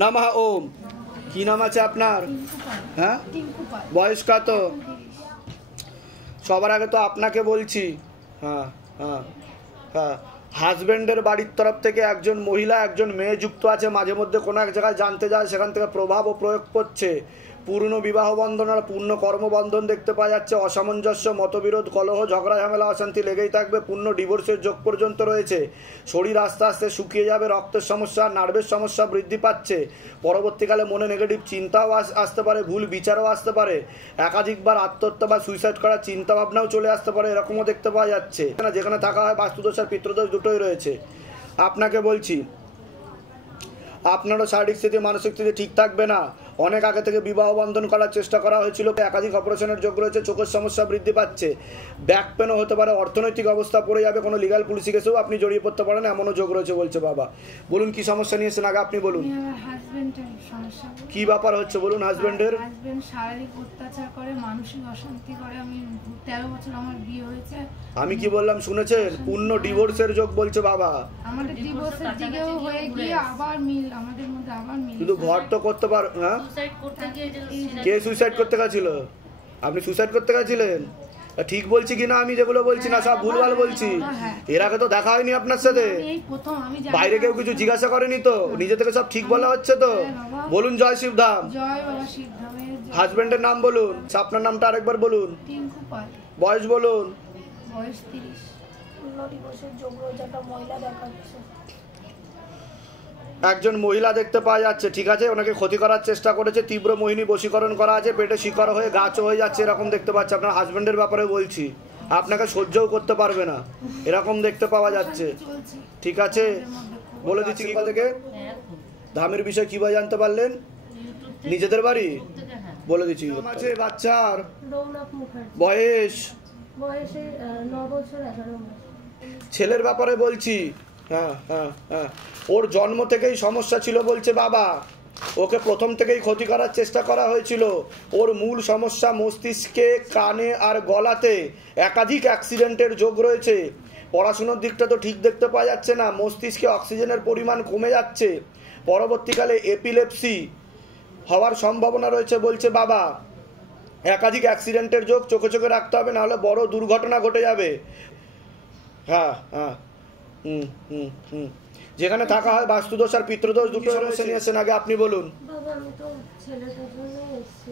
নমঃ ওম। কি নাম আছে আপনার? হ্যাঁ, বয়স কত? সবার আগে তো আপনাকে বলছি, হ্যাঁ হ্যাঁ হ্যাঁ, হাজবেন্ডের বাড়ির তরফ থেকে একজন মহিলা একজন মেয়ে যুক্ত আছে, মাঝে মধ্যে কোনো এক জায়গায় জানতে যায়, সেখান থেকে প্রভাব ও প্রয়োগ করছে। পূর্ণ বিবাহ বন্ধন আর পূর্ণ কর্মবন্ধন দেখতে পাওয়া যাচ্ছে। অসামঞ্জস্য, মতবিরোধ, কলহ, ঝগড়া, ঝামেলা, অশান্তি লেগেই থাকবে। পূর্ণ ডিভোর্সের যোগ পর্যন্ত রয়েছে। শরীর আস্তে আস্তে শুকিয়ে যাবে। রক্তের সমস্যা, নার্ভের সমস্যা বৃদ্ধি পাচ্ছে। পরবর্তীকালে মনে নেগেটিভ চিন্তাও আসতে পারে, ভুল বিচারও আসতে পারে। একাধিকবার আত্মহত্যা বা সুইসাইড করার চিন্তা ভাবনাও চলে আসতে পারে, এরকমও দেখতে পাওয়া যাচ্ছে। যেখানে থাকা হয় বাস্তুদোষ আর পিতৃদোষ দুটোই রয়েছে। আপনাকে বলছি, আপনারও শারীরিক স্থিতি মানসিক স্থিতি ঠিক থাকবে না। অনেক আগে থেকে বিবাহ বন্ধন করার চেষ্টা করা হয়েছিল, একাধিক অপারেশনের যোগ রয়েছে। চোখের সমস্যা বৃদ্ধি পাচ্ছে। ব্যাক পেনও হতে পারে। অর্থনৈতিক অবস্থা পড়ে যাবে। কোনো লিগাল পুলিশি কেসেও আপনি জড়িয়ে পড়তে পারেন, এমনও যোগ রয়েছে বলছে বাবা। বলুন কি সমস্যা নিয়েছেন, আগে আপনি বলুন। কি ব্যাপার হচ্ছে বলুন? হাজবেন্ডের শারীরিক অত্যাচার করে, মানসিক অশান্তি করে। আমি 13 বছর আমার বিয়ে হয়েছে। আমি কি বললাম শুনেছেন? পূর্ণ ডিভোর্সের যোগ বলছে বাবা। আমাদের ডিভোর্সের দিকেও হয়ে গিয়ে আবার মিল, আমাদের মধ্যে আবার মিল। শুধু ঘর তো করতে পার, হ্যাঁ? কে সুইসাইড করতে গেছিল? আপনি সুইসাইড করতে গেছিলেন? ঠিক বলছি কিনা আমি যেগুলো বলছি না সব ভুলভাল বলছি? এর আগে তো দেখা হয়নি আপনার সাথে, বাইরে কেউ কিছু জিজ্ঞাসা করেনি তো, নিজে থেকে সব ঠিক বলা হচ্ছে তো? বলুন জয় শিবধাম। জয় বাবা শিবধামের। হাজবেন্ডের নাম বলুন, আপনার নামটা আরেকবার বলুন। টিঙ্কু পাল। বয়স বলুন। বয়স 30। ডিভোর্সের যোগ রয়েছে, একটা মহিলা দেখাচ্ছে। একজন মহিলা দেখতে পাওয়া যাচ্ছে, ঠিক আছে? ওনাকে ক্ষতি করার চেষ্টা করেছে। তীব্র মোহিনী বশীকরণ করা আছে। পেটে শিকড় হয়ে গাছও হয়ে যাচ্ছে, এরকম দেখতে পাচ্ছে। আপনার হাজবেন্ডের ব্যাপারে বলছি, আপনাকে সহ্যও করতে পারবে না, এরকম দেখতে পাওয়া যাচ্ছে। ঠিক আছে, বলে দিচ্ছি কি থেকে ধামের বিষয় কিভাবে জানতে পারলেন? নিজেদের বাড়ি বলে দিচ্ছি। আছে বাচ্চার বয়স 9 বছর 11 মাস। ছেলের ব্যাপারে বলছি। হ্যাঁ হ্যাঁ হ্যাঁ, ওর জন্ম থেকেই সমস্যা ছিল বলছে বাবা। ওকে প্রথম থেকেই ক্ষতি করার চেষ্টা করা হয়েছিল। ওর মূল সমস্যা মস্তিষ্কে, কানে আর গলাতে একাধিক অ্যাক্সিডেন্টের যোগ রয়েছে। পড়াশুনোর দিকটা তো ঠিক দেখতে পাওয়া যাচ্ছে না। মস্তিষ্কে অক্সিজেনের পরিমাণ কমে যাচ্ছে। পরবর্তীকালে এপিলেপসি হওয়ার সম্ভাবনা রয়েছে বলছে বাবা। একাধিক অ্যাক্সিডেন্টের যোগ, চোখে চোখে রাখতে হবে, নাহলে বড় দুর্ঘটনা ঘটে যাবে। হ্যাঁ হ্যাঁ, যেখানে থাকা হয় বাস্তুদোষ আর পিতৃদোষ দুটো সমস্যা নিয়েছেন, আগে আপনি বলুন। বাবা আমি তো ছেলেটার জন্য এসেছি।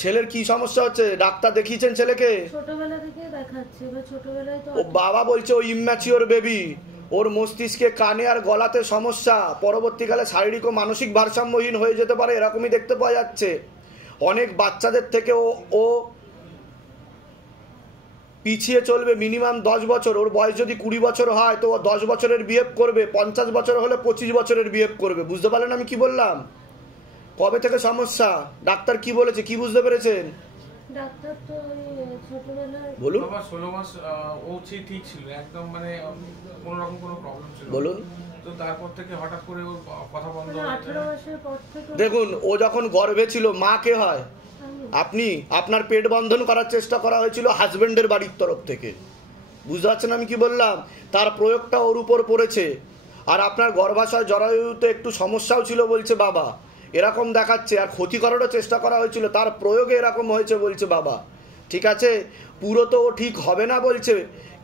ছেলের কি সমস্যা হচ্ছে? ডাক্তার দেখিয়েছেন ছেলেকে? ছোটবেলা থেকে দেখাচ্ছে, এবার ছোটবেলায় তো ও বাবা বলছে ও ইম্যাচিওর বেবি। ওর মস্তিষ্কে, কানে আর গলাতে সমস্যা। পরবর্তীকালে শারীরিক ও মানসিক ভারসাম্যহীন হয়ে যেতে পারে, এরকমই দেখতে পাওয়া যাচ্ছে। অনেক বাচ্চাদের থেকে ও পিছিয়ে চলবে মিনিমাম 10 বছর। ওর বয়স যদি 20 বছর হয় তো ও 10 বছরের বিহেভ করবে। 50 বছর হলে 25 বছরের বিহেভ করবে। বুঝতে পারলেন আমি কি বললাম? কবে থেকে সমস্যা? ডাক্তার কি বলেছে, কি বুঝতে পেরেছেন? ডাক্তার তো ছোটবেলায় বলুন। বাবা 16 মাস ও ঠিক ছিল একদম, মানে কোনো রকম কোনো প্রবলেম ছিল বলুন। তো তারপর থেকে হঠাৎ করে ওর কথা বন্ধ হয়ে 18 মাসের পর থেকে। দেখুন, ও যখন গর্ভে ছিল মা কে হয়? আপনি। আপনার পেট বন্ধন করার চেষ্টা করা হয়েছিল হাজবেন্ডের বাড়ির তরফ থেকে। বুঝতে পারছেন আমি কি বললাম? তার প্রয়োগটা ওর উপর পড়েছে। আর আপনার গর্ভাশয় জরায়ুতে একটু সমস্যাও ছিল বলছে বাবা, এরকম দেখাচ্ছে। আর ক্ষতি করারও চেষ্টা করা হয়েছিল, তার প্রয়োগে এরকম হয়েছে বলছে বাবা। ঠিক আছে, পুরো তো ও ঠিক হবে না বলছে,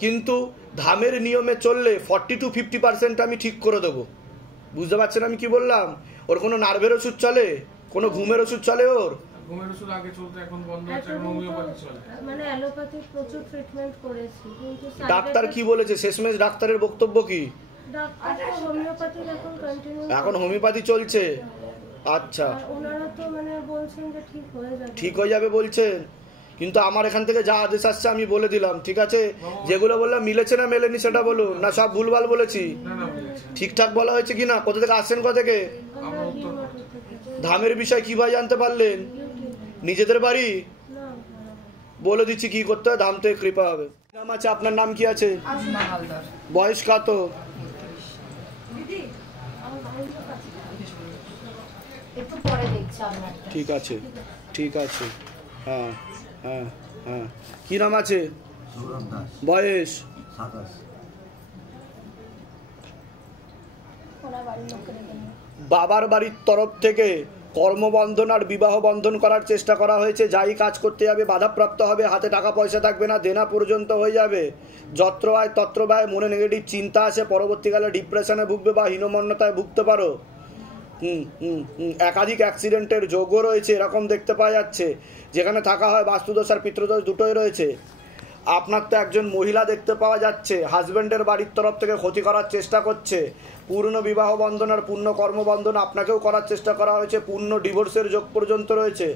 কিন্তু ধামের নিয়মে চললে 40 to 50% আমি ঠিক করে দেবো। বুঝতে পারছেন আমি কি বললাম? ওর কোনো নার্ভের ওষুধ চলে, কোনো ঘুমের ওষুধ চলে? ওর ঘুমের ওষুধ আগে চলতো, এখন বন্ধ হচ্ছে, এখন হোমিওপ্যাথি চলে। মানে অ্যালোপ্যাথি প্রচুর ট্রিটমেন্ট করেছি, কিন্তু ডাক্তার কি বলেছে শেষমেশ? ডাক্তারের বক্তব্য কি? ডাক্তার হোমিওপ্যাথি এখন কন্টিনিউ, এখন হোমিওপ্যাথি চলছে। আচ্ছা, ওনারা তো মানে বলছেন যে ঠিক হয়ে যাবে। ঠিক হয়ে যাবে বলছেন, কিন্তু আমার এখান থেকে যা আদেশ আসছে আমি বলে দিলাম। ঠিক আছে, যেগুলো বললাম মিলেছে না মেলেনি সেটা বলুন, না সব ভুলভাল বলেছি? ঠিকঠাক বলা হয়েছে কিনা? কোথা থেকে আসছেন? কোথা থেকে? আমরা ডিমার্ট থেকে। ধামের বিষয় কিভাবে জানতে পারলেন? নিজেদের বাড়ি? না বলে দিচ্ছি কি করতে হয়, ধাম থেকে কৃপা হবে। নাম আছে, আপনার নাম কি আছে? বয়স কত? একটু পরে দেখছি আপনারটা। ঠিক আছে, ঠিক আছে। হ্যাঁ হ্যাঁ হ্যাঁ, কি নাম আছে? সৌরভ দাস, বয়স? 27। ওনার বাড়ির লোককে ডেকে নিয়ে বাবার বাড়ির তরফ থেকে কর্মবন্ধন আর বিবাহ বন্ধন করার চেষ্টা করা হয়েছে। যাই কাজ করতে যাবে বাধাপ্রাপ্ত হবে, হাতে টাকা পয়সা থাকবে না, দেনা পর্যন্ত হয়ে যাবে, যত্র আয় তত্র ব্যয়, মনে নেগেটিভ চিন্তা আসে, পরবর্তীকালে ডিপ্রেশনে ভুগবে বা হীনমন্যতায় ভুগতে পারো। একাধিক অ্যাক্সিডেন্টের যোগও রয়েছে, এরকম দেখতে পাওয়া যাচ্ছে। যেখানে থাকা হয় বাস্তুদোষ আর পিতৃদোষ দুটোই রয়েছে। আপনার তো একজন মহিলা দেখতে পাওয়া যাচ্ছে, হাজব্যান্ডের বাড়ির তরফ থেকে ক্ষতি করার চেষ্টা করছে। পূর্ণ বিবাহ বন্ধন আর পূর্ণ কর্মবন্ধন আপনাকেও করার চেষ্টা করা হয়েছে, পূর্ণ ডিভোর্সের যোগ পর্যন্ত রয়েছে।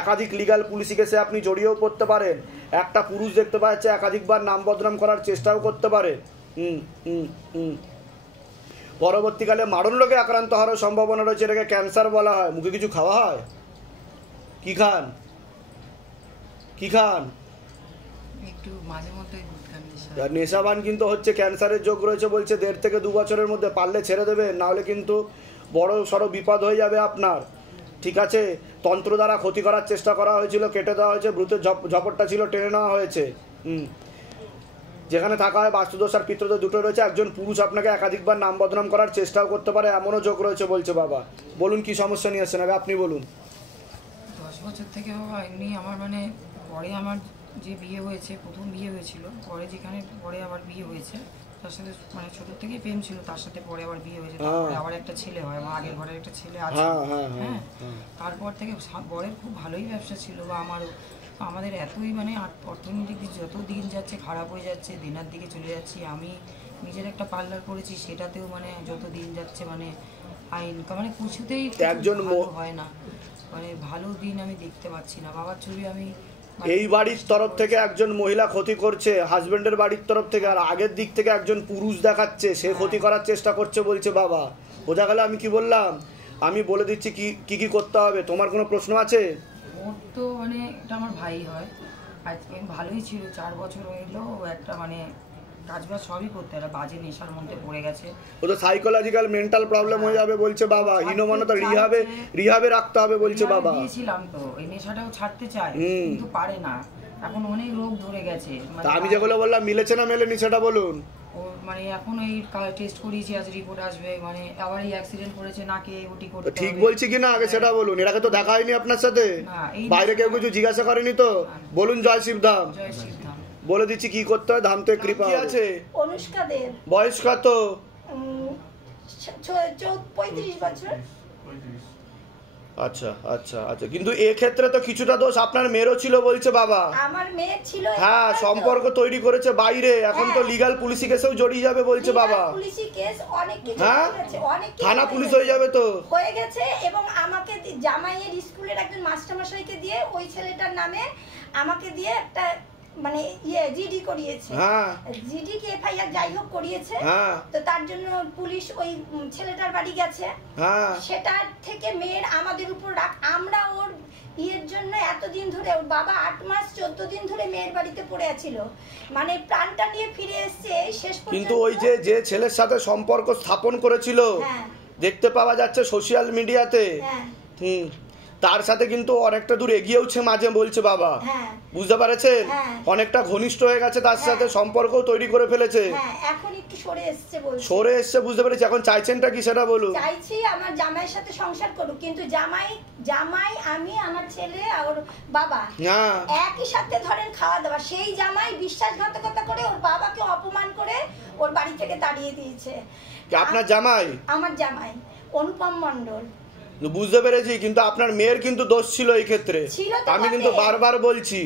একাধিক লিগ্যাল পুলিশি কেসে আপনি জড়িয়েও পড়তে পারেন। একটা পুরুষ দেখতে পাওয়া যাচ্ছে একাধিকবার নাম বদনাম করার চেষ্টাও করতে পারে। পরবর্তীকালে মারণ রোগে আক্রান্ত হওয়ার সম্ভাবনা রয়েছে, এটাকে ক্যান্সার বলা হয়। মুখে কিছু খাওয়া হয়? কি খান? কি খান? একটু মাঝে মধ্যে নেশাবান কিন্তু হচ্ছে, ক্যান্সারের যোগ রয়েছে বলছে। 1.5 থেকে 2 বছরের মধ্যে পারলে ছেড়ে দেবে, নাহলে কিন্তু বড় সড়ো বিপদ হয়ে যাবে আপনার। ঠিক আছে, তন্ত্র দ্বারা ক্ষতি করার চেষ্টা করা হয়েছিল, কেটে দেওয়া হয়েছে, ব্রুতের ঝপটটা ছিল টেনে নেওয়া হয়েছে। যেখানে থাকা হয় বাস্তুদোষ আর পিতৃদোষ দুটো রয়েছে। একজন পুরুষ আপনাকে একাধিকবার নাম বদনাম করার চেষ্টাও করতে পারে, এমনও যোগ রয়েছে বলছে বাবা। বলুন কি সমস্যা নিয়ে আসছেন আগে আপনি বলুন। 10 বছর থেকে বাবা এমনি আমার মানে পরে আমার যে বিয়ে হয়েছে, প্রথম বিয়ে হয়েছিল, পরে যেখানে পরে আবার বিয়ে হয়েছে, তার সাথে মানে ছোট থেকেই প্রেম ছিল, তার সাথে পরে আবার বিয়ে হয়েছে, তারপরে আবার একটা ছেলে হয়, আমার আগের ঘরের একটা ছেলে আছে। হ্যাঁ, তারপর থেকে বরের খুব ভালোই ব্যবসা ছিল বা আমারও। আমাদের এতই মানে অর্থনৈতিক যত দিন যাচ্ছে খারাপ হয়ে যাচ্ছে, দিনার দিকে চলে যাচ্ছি। আমি নিজের একটা পার্লার করেছি, সেটাতেও মানে যত দিন যাচ্ছে মানে ইনকাম মানে কিছুতেই একজন হয় না, মানে ভালো দিন আমি দেখতে পাচ্ছি না। বাবার ছবি আমি এই বাড়ির তরফ থেকে একজন মহিলা ক্ষতি করছে, হাজবেন্ডের বাড়ির তরফ থেকে, আর আগের দিক থেকে একজন পুরুষ দেখাচ্ছে, সে ক্ষতি করার চেষ্টা করছে বলছে বাবা। বোঝা গেল আমি কি বললাম? আমি বলে দিচ্ছি কি কি করতে হবে। তোমার কোনো প্রশ্ন আছে? ওর তো মানে এটা আমার ভাই হয়, আজকে ভালোই ছিল, 4 বছর হইলো। ও একটা মানে কাজবাজ সবই করতে, একটা বাজে নেশার মধ্যে পড়ে গেছে। ও তো সাইকোলজিক্যাল মেন্টাল প্রবলেম হয়ে যাবে বলছে বাবা। হীনমন্যতা রিহাবে রাখতে হবে বলছে বাবা। দিয়েছিলাম তো, এই নেশাটাও ছাড়তে চায় কিন্তু পারে না, এখন অনেক রোগ ধরে গেছে। আমি যেগুলো বললাম মিলেছে না মেলেনি সেটা বলুন। ও মানে এখন এই টেস্ট করিয়েছি, আজ রিপোর্ট আসবে, মানে আবার এই অ্যাক্সিডেন্ট করেছে, নাকে ওটি করতে হবে। ঠিক বলছি কি না আগে সেটা বলুন। এর আগে তো দেখা হয়নি আপনার সাথে, বাইরে কেউ কিছু জিজ্ঞাসা করেনি তো? বলুন জয় শিবধাম। জয় শিবধাম। বলে দিচ্ছি কি করতে হয়, ধাম থেকে কৃপা আছে। অনুষ্কা দেব, বয়স কত? 35 বছর। আচ্ছা আচ্ছা আচ্ছা, কিন্তু এক্ষেত্রে তো কিছুটা দোষ আপনার মেয়েরও ছিল বলছে বাবা। আমার মেয়ে ছিল, হ্যাঁ, সম্পর্ক তৈরি করেছে বাইরে, এখন তো লিগ্যাল পুলিশি কেসেও জড়িয়ে যাবে বলছে বাবা। পুলিশি কেস অনেক কিছু হ্যাঁ, হয়ে গেছে, অনেক থানা পুলিশ হয়ে যাবে তো হয়ে গেছে। এবং আমাকে জামাইয়ের স্কুলের একজন মাস্টারমশাইকে দিয়ে ওই ছেলেটার নামে আমাকে দিয়ে একটা মানে জিডি করিয়েছে। হ্যাঁ, জিডি কি এফআইআর যাই হোক করিয়েছে। হ্যাঁ, তো তার জন্য পুলিশ ওই ছেলেটার বাড়ি গেছে। হ্যাঁ, সেটা থেকে মেয়ের আমাদের উপর রাগ। আমরা ওর ইয়ের জন্য এতদিন ধরে, ওর বাবা 8 মাস 14 দিন ধরে মেয়ের বাড়িতে পড়ে আছিল, মানে প্রাণটা নিয়ে ফিরে এসেছে শেষ পর্যন্ত। কিন্তু ওই যে ছেলের সাথে সম্পর্ক স্থাপন করেছিল, দেখতে পাওয়া যাচ্ছে সোশ্যাল মিডিয়াতে, তার সাথে কিন্তু অনেকটা দূর এগিয়েওছে মাঝে বলছে বাবা। বুঝতে পারছেন? অনেকটা ঘনিষ্ঠ হয়ে গেছে, তার সাথে সম্পর্কও তৈরি করে ফেলেছে। এখন একটু সরে এসেছে বলছে। সরে এসেছে, বুঝতে পেরেছি। এখন চাইছেনটা কি সেটা বলুন। চাইছি আমার জামাইয়ের সাথে সংসার করুক, কিন্তু জামাই আমি আমার ছেলে আর বাবা একই সাথে ধরেন খাওয়া দাওয়া। সেই জামাই বিশ্বাসঘাতকতা করে ওর বাবাকে অপমান করে ওর বাড়ি থেকে তাড়িয়ে দিয়েছে। আপনার জামাই? আমার জামাই অনুপম মণ্ডল। বুঝতে পেরেছি, কিন্তু আপনার মেয়ের কিন্তু দোষ ছিল এই ক্ষেত্রে। আমি কিন্তু বারবার বলছি,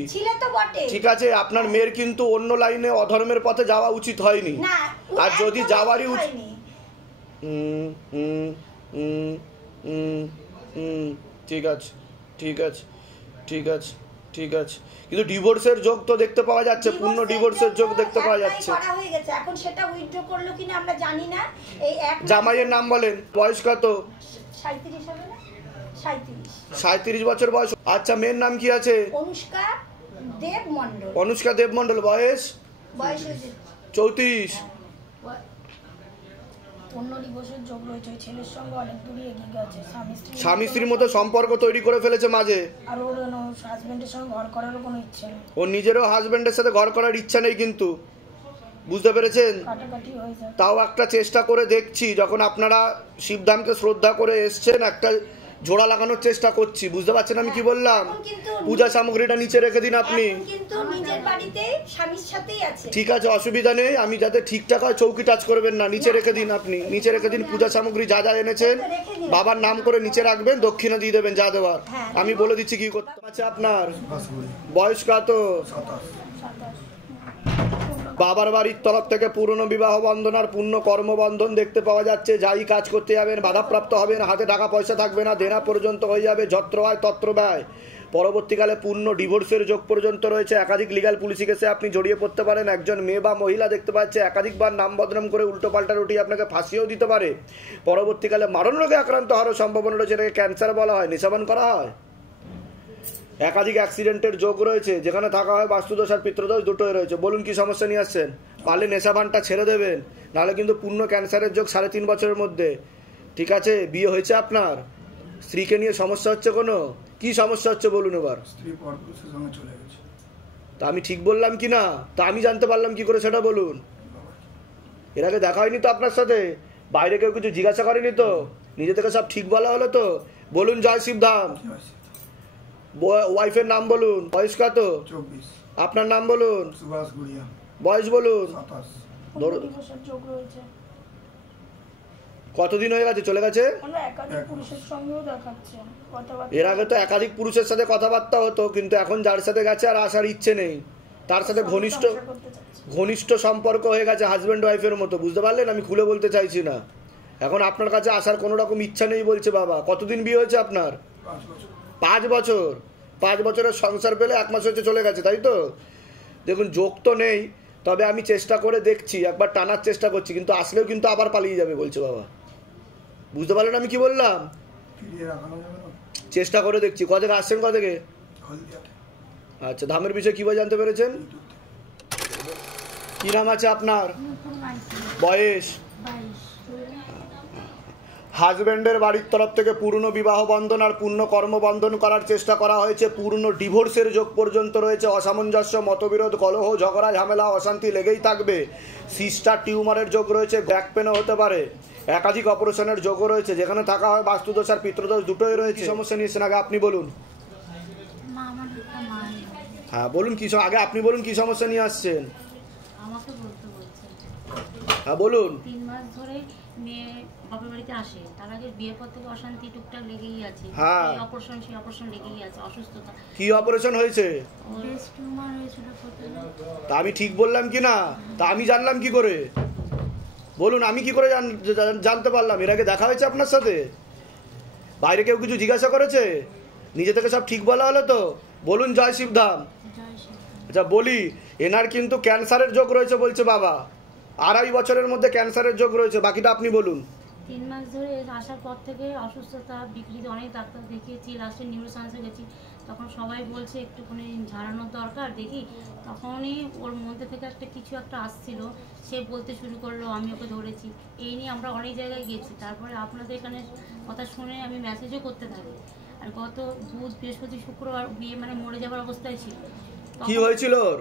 ঠিক আছে, আপনার মেয়ের কিন্তু অন্য লাইনে অধর্মের পথে যাওয়া উচিত হয়নি। আর যদি যাওয়ারই উচিত, ঠিক আছে ঠিক আছে ঠিক আছে ঠিক আছে, কিন্তু ডিভোর্সের যোগ তো দেখতে পাওয়া যাচ্ছে, পূর্ণ ডিভোর্সের যোগ দেখতে পাওয়া যাচ্ছে। এখন সেটা উইথড্র করলো কিনা আমরা জানি না। এই জামাইয়ের নাম বলেন, বয়স কত? 37 বছর বয়স। আচ্ছা, মেয়ের নাম কি আছে? অনুষ্কা দেব মণ্ডল। অনুষ্কা দেব মণ্ডল। বয়স 34। স্বামী স্ত্রীর মতো সম্পর্ক তৈরি করে ফেলেছে মাঝে, আর ওর হাজবেন্ডের সঙ্গে ঘর করারও কোনো ইচ্ছা নেই। ওর নিজেরও হাজবেন্ডের সাথে ঘর করার ইচ্ছা নেই, কিন্তু বুঝতে পেরেছেন? কাটাকাটি হয়ে যায়। তাও একটা চেষ্টা করে দেখছি, যখন আপনারা শিবধামকে শ্রদ্ধা করে এসছেন একটা জোড়া লাগানোর চেষ্টা করছি, বুঝতে পারছেন আমি কি বললাম? এখন কিন্তু পূজা সামগ্রীটা নিচে রেখে দিন আপনি। এখন কিন্তু নিজের বাড়িতে স্বামীর সাথেই আছে। ঠিক আছে, অসুবিধা নেই, আমি যাতে ঠিকঠাক হয় চৌকি টাচ করবেন না, নিচে রেখে দিন আপনি, নিচে রেখে দিন। পূজা সামগ্রী যা যা এনেছেন বাবার নাম করে নিচে রাখবেন, দক্ষিণা দিয়ে দেবেন যা দেওয়ার। আমি বলে দিচ্ছি কি করতে আছে। আপনার বয়স কত? বাবার বাড়ির তরফ থেকে পুরনো বিবাহ বন্ধন আর পূর্ণ কর্মবন্ধন দেখতে পাওয়া যাচ্ছে। যাই কাজ করতে যাবেন বাধাপ্রাপ্ত হবেন, হাতে টাকা পয়সা থাকবে না, দেনা পর্যন্ত হয়ে যাবে, যত্র হয় তত্র ব্যয়। পরবর্তীকালে পূর্ণ ডিভোর্সের যোগ পর্যন্ত রয়েছে। একাধিক লিগাল পুলিশি কেসে আপনি জড়িয়ে পড়তে পারেন। একজন মেয়ে বা মহিলা দেখতে পাচ্ছে একাধিকবার নাম বদনাম করে উল্টো পাল্টা রুটি আপনাকে ফাঁসিও দিতে পারে। পরবর্তীকালে মারণ রোগে আক্রান্ত হওয়ার সম্ভাবনা রয়েছে, এটাকে ক্যান্সার বলা হয়, নেশাবান করা হয়। একাধিক অ্যাক্সিডেন্টের যোগ রয়েছে, যেখানে থাকা হয় বাস্তুদোষ আর পিতৃদোষ দুটোই রয়েছে। বলুন কি সমস্যা নিয়ে আসছেন? পারলে নেশাবানটা ছেড়ে দেবেন, নাহলে কিন্তু পূর্ণ ক্যান্সারের যোগ 3.5 বছরের মধ্যে। ঠিক আছে, বিয়ে হয়েছে আপনার? স্ত্রীকে নিয়ে সমস্যা হচ্ছে কোনো? কি সমস্যা হচ্ছে বলুন এবার? স্ত্রী পরপুরুষের সঙ্গে চলে গেছে। তা আমি ঠিক বললাম কি না? তা আমি জানতে পারলাম কি করে সেটা বলুন? এর আগে দেখা হয়নি তো আপনার সাথে? বাইরে কেউ কিছু জিজ্ঞাসা করেনি তো? নিজে থেকে সব ঠিক বলা হলো তো? বলুন জয় শিবধাম। ওয়াইফের নাম বলুন। বয়স কত? 24। আপনার নাম বলুন। সুভাষ গুড়িয়া। বয়স বলুন। 27। ডিভোর্সের যোগ রয়েছে। কতদিন হয়ে গেছে চলে গেছে? আমরা একাধিক পুরুষের সঙ্গেও দেখাচ্ছে কথাবার্তা। এর আগে তো একাধিক পুরুষের সাথে কথাবার্তা হতো, কিন্তু এখন যার সাথে গেছে আর আসার ইচ্ছে নেই, তার সাথে ঘনিষ্ঠ সম্পর্ক হয়ে গেছে, হাজব্যান্ড ওয়াইফের মতো। বুঝতে পারলেন? আমি খুলে বলতে চাইছি না। এখন আপনার কাছে আসার কোনো রকম ইচ্ছা নেই বলছে বাবা। কতদিন বিয়ে হয়েছে আপনার? 5 বছর। 5 বছরের সংসার পেলে 1 মাস হচ্ছে চলে গেছে, তাই তো? দেখুন, যোগ তো নেই, তবে আমি চেষ্টা করে দেখছি, একবার টানার চেষ্টা করছি, কিন্তু আসলেও কিন্তু আবার পালিয়ে যাবে বলছে বাবা। বুঝতে পারলেন আমি কি বললাম? চেষ্টা করে দেখছি। ক থেকে আসছেন? ক থেকে? আচ্ছা, ধামের বিষয়ে কীভাবে জানতে পেরেছেন? কি নাম আছে আপনার? বয়স? হাজব্যান্ডের বাড়ির তরফ থেকে পূর্ণ বিবাহ বন্ধন আর পূর্ণ কর্মবন্ধন করার চেষ্টা করা হয়েছে। পূর্ণ ডিভোর্সের যোগ পর্যন্ত রয়েছে। অসামঞ্জস্য, মতবিরোধ, কলহ, ঝগড়া, ঝামেলা, অশান্তি লেগেই থাকবে। সিস্টার টিউমারের যোগ রয়েছে, ব্যাক পেনও হতে পারে। একাধিক অপারেশনের যোগও রয়েছে, যেখানে থাকা হয় বাস্তুদোষ আর পিতৃদোষ দুটোই রয়েছে। সমস্যা নিয়েছেন আগে আপনি বলুন। হ্যাঁ বলুন কি আগে আপনি বলুন কি সমস্যা নিয়ে আসছেন? আমাকে বলতে বলছেন। হ্যাঁ বলুন। 3 মাস ধরে মেয়ে বাপের বাড়িতে আসে, তার আগে বিয়ের পর থেকে অশান্তি টুকটাক লেগেই আছে। হ্যাঁ, এই অপারেশন সেই অপারেশন লেগেই আছে, অসুস্থতা। কি অপারেশন হয়েছে? ব্রেস্ট টিউমার হয়েছিল প্রথমে। তা আমি ঠিক বললাম কি না? তা আমি জানলাম কি করে? বলুন, আমি কি করে জানতে পারলাম? এর আগে দেখা হয়েছে আপনার সাথে? বাইরে কেউ কিছু জিজ্ঞাসা করেছে? নিজে থেকে সব ঠিক বলা হলো তো? বলুন জয় শিবধাম। আচ্ছা বলি, এনার কিন্তু ক্যান্সারের যোগ রয়েছে বলছে বাবা। 2.5 বছরের মধ্যে ক্যান্সারের যোগ রয়েছে। বাকিটা আপনি বলুন। 3 মাস ধরে আসার পর থেকে অসুস্থতা, বিকৃতি, অনেক ডাক্তার দেখিয়েছি, লাস্টে নিউরোসায়েন্সে গেছি। তখন সবাই বলছে একটুখানি ঝাড়ানোর দরকার, দেখি। তখনই ওর মধ্যে থেকে কিছু একটা আসছিল, সে বলতে শুরু করলো, আমি ওকে ধরেছি। এই নিয়ে আমরা অনেক জায়গায় গেছি। তারপরে আপনাদের এখানে কথা শুনে আমি মেসেজও করতে থাকি। আর গত বুধ, বৃহস্পতি, শুক্রবার বিয়ে মানে মরে যাওয়ার অবস্থায় ছিল। কি হয়েছিল ওর?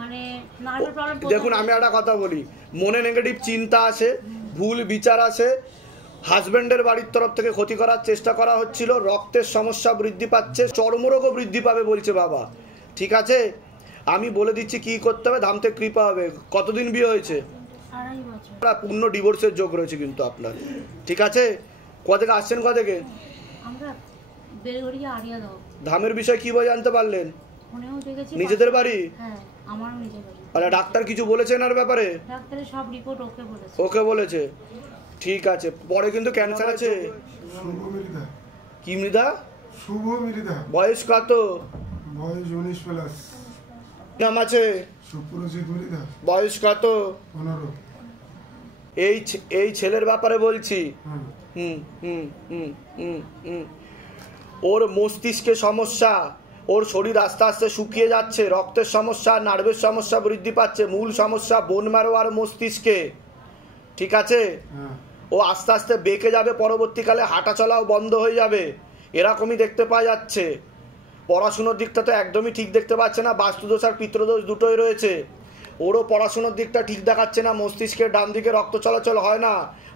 মানে নার্ভের প্রবলেম। দেখুন, আমি একটা কথা বলি, মনে নেগেটিভ চিন্তা আসে, ভুল বিচার আসে, হাজব্যান্ডের বাড়ির তরফ থেকে ক্ষতি করার চেষ্টা করা হচ্ছিল, রক্তের সমস্যা বৃদ্ধি পাচ্ছে, চর্মরোগও বৃদ্ধি পাবে বলছে বাবা। ঠিক আছে, আমি বলে দিচ্ছি কি করতে হবে, ধামতে কৃপা হবে। কতদিন বিয়ে হয়েছে? 2.5 বছর। পূর্ণ ডিভোর্সের যোগ রয়েছে কিন্তু আপনার। ঠিক আছে, ক থেকে আসছেন? ক থেকে? আমরা বেলগড়িয়া আরিয়া দাও। ধামের বিষয় কিভাবে জানতে পারলেন? ফোনেও দেখেছি। নিজেদের বাড়ি? হ্যাঁ, আমারও নিজের বাড়ি। আরে ডাক্তার কিছু বলেছেন আর ব্যাপারে? ডাক্তারের সব রিপোর্ট ওকে বলেছে। ওকে বলেছে? ঠিক আছে। পরে কিন্তু ক্যান্সার আছে। শুভ মৃধা। কি মৃধা? শুভ মৃধা। বয়স কত? বয়স 19+। নাম আছে? সুপ্রজিৎ মৃধা। বয়স কত? 15। এই ছেলের ব্যাপারে বলছি। ওর মস্তিষ্কে সমস্যা, ওর শরীর আস্তে আস্তে শুকিয়ে যাচ্ছে, রক্তের সমস্যা, নার্ভের সমস্যা বৃদ্ধি পাচ্ছে, মূল সমস্যা বোন ম্যারো আর মস্তিষ্কে। ঠিক আছে, ও আস্তে আস্তে বেঁকে যাবে, পরবর্তীকালে হাঁটা চলাও বন্ধ হয়ে যাবে, এরকমই দেখতে পাওয়া যাচ্ছে। পড়াশুনোর দিকটা তো একদমই ঠিক দেখতে পাচ্ছে না, বাস্তুদোষ আর পিতৃদোষ দুটোই রয়েছে। ওরও পড়াশোনার দিকটা ঠিক দেখাচ্ছে না, মস্তিষ্কের ডান দিকে রক্ত চলাচল হয় না,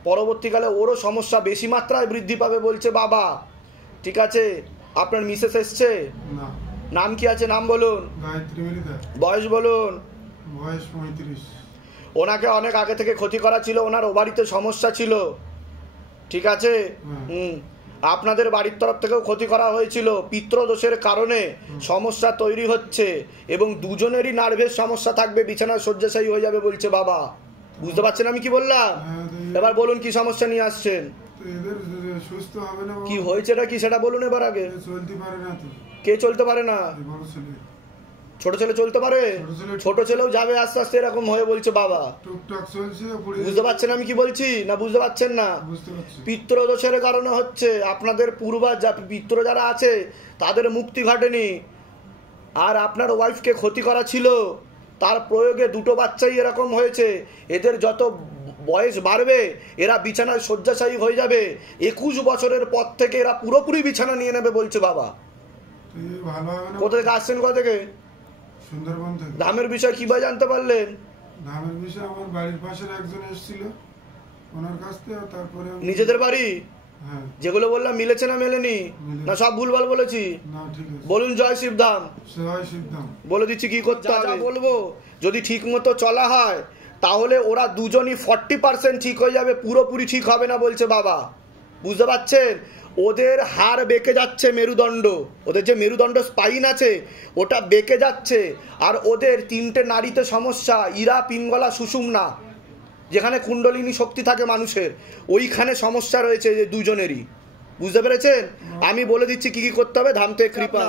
পরবর্তীকালে ওরও সমস্যা বেশি মাত্রায় বৃদ্ধি পাবে বলছে বাবা। ঠিক আছে, আপনার মিসেস এসছে? না। নাম কি আছে, নাম বলুন। গায়ত্রী মৃধা। বয়স বলুন। বয়স 35। ওনাকে অনেক আগে থেকে ক্ষতি করা ছিল, ওনার ওভারিতে সমস্যা ছিল। ঠিক আছে, আপনাদের বাড়ির তরফ থেকেও ক্ষতি করা হয়েছিল, পিতৃদোষের কারণে সমস্যা তৈরি হচ্ছে এবং দুজনেরই নার্ভের সমস্যা থাকবে, বিছানায় শয্যাশায়ী হয়ে যাবে বলছে বাবা। বুঝতে পারছেন আমি কি বললাম? এবার বলুন কি সমস্যা নিয়ে আসছেন, এদের সুস্থ হবে না। কি হয়েছেটা কি সেটা বলুন এবার আগে। চলতে পারে না তো। কে চলতে পারে না? বড় ছেলে। ছোট ছেলে চলতে পারে? ছোট ছেলেও যাবে আস্তে আস্তে এরকম হয়ে বলছে বাবা। টুকটাক চলছে। বুঝতে পারছেন আমি কি বলছি না বুঝতে পারছেন না? বুঝতে পারছি। পিতৃদোষের কারণে হচ্ছে, আপনাদের পূর্বা পিতৃ যারা আছে তাদের মুক্তি ঘটেনি, আর আপনার ওয়াইফকে ক্ষতি করা ছিল, তার প্রয়োগে দুটো বাচ্চাই এরকম হয়েছে। এদের যত বয়স বাড়বে এরা বিছানায় শয্যাশায়ী হয়ে যাবে, 21 বছরের পর থেকে এরা পুরোপুরি বিছানা নিয়ে নেবে বলছে বাবা। কোথা থেকে আসছেন, কোথা থেকে? সুন্দরবন থেকে। ধামের বিষয় কিভাবে জানতে পারলেন? ধামের বিষয় আমার বাড়ির পাশের একজন এসেছিল, ওনার কাছ থেকে। তারপরে নিজেদের বাড়ি? হ্যাঁ। যেগুলো বললাম মিলেছে না মেলেনি, না সব ভুলভাল বলেছি? না, ঠিক আছে। বলুন জয় শিবধাম। জয় শিবধাম। বলে দিচ্ছি কি করতে হবে। বলবো যদি ঠিক মতো চলা হয় তাহলে ওরা দুজনই 40% ঠিক হয়ে যাবে, পুরোপুরি ঠিক হবে না বলছে বাবা। বুঝতে পারছেন? ওদের হাড় বেঁকে যাচ্ছে, মেরুদণ্ড, ওদের যে মেরুদণ্ড স্পাইন আছে ওটা বেঁকে যাচ্ছে, আর ওদের 3টে নাড়িতে সমস্যা, ইরা, পিঙ্গলা, সুষুম্না, যেখানে কুণ্ডলিনী শক্তি থাকে মানুষের, ওইখানে সমস্যা রয়েছে যে দুজনেরই। বুঝতে পেরেছেন? আমি বলে দিচ্ছি কি কি করতে হবে। ধামতে কৃপা।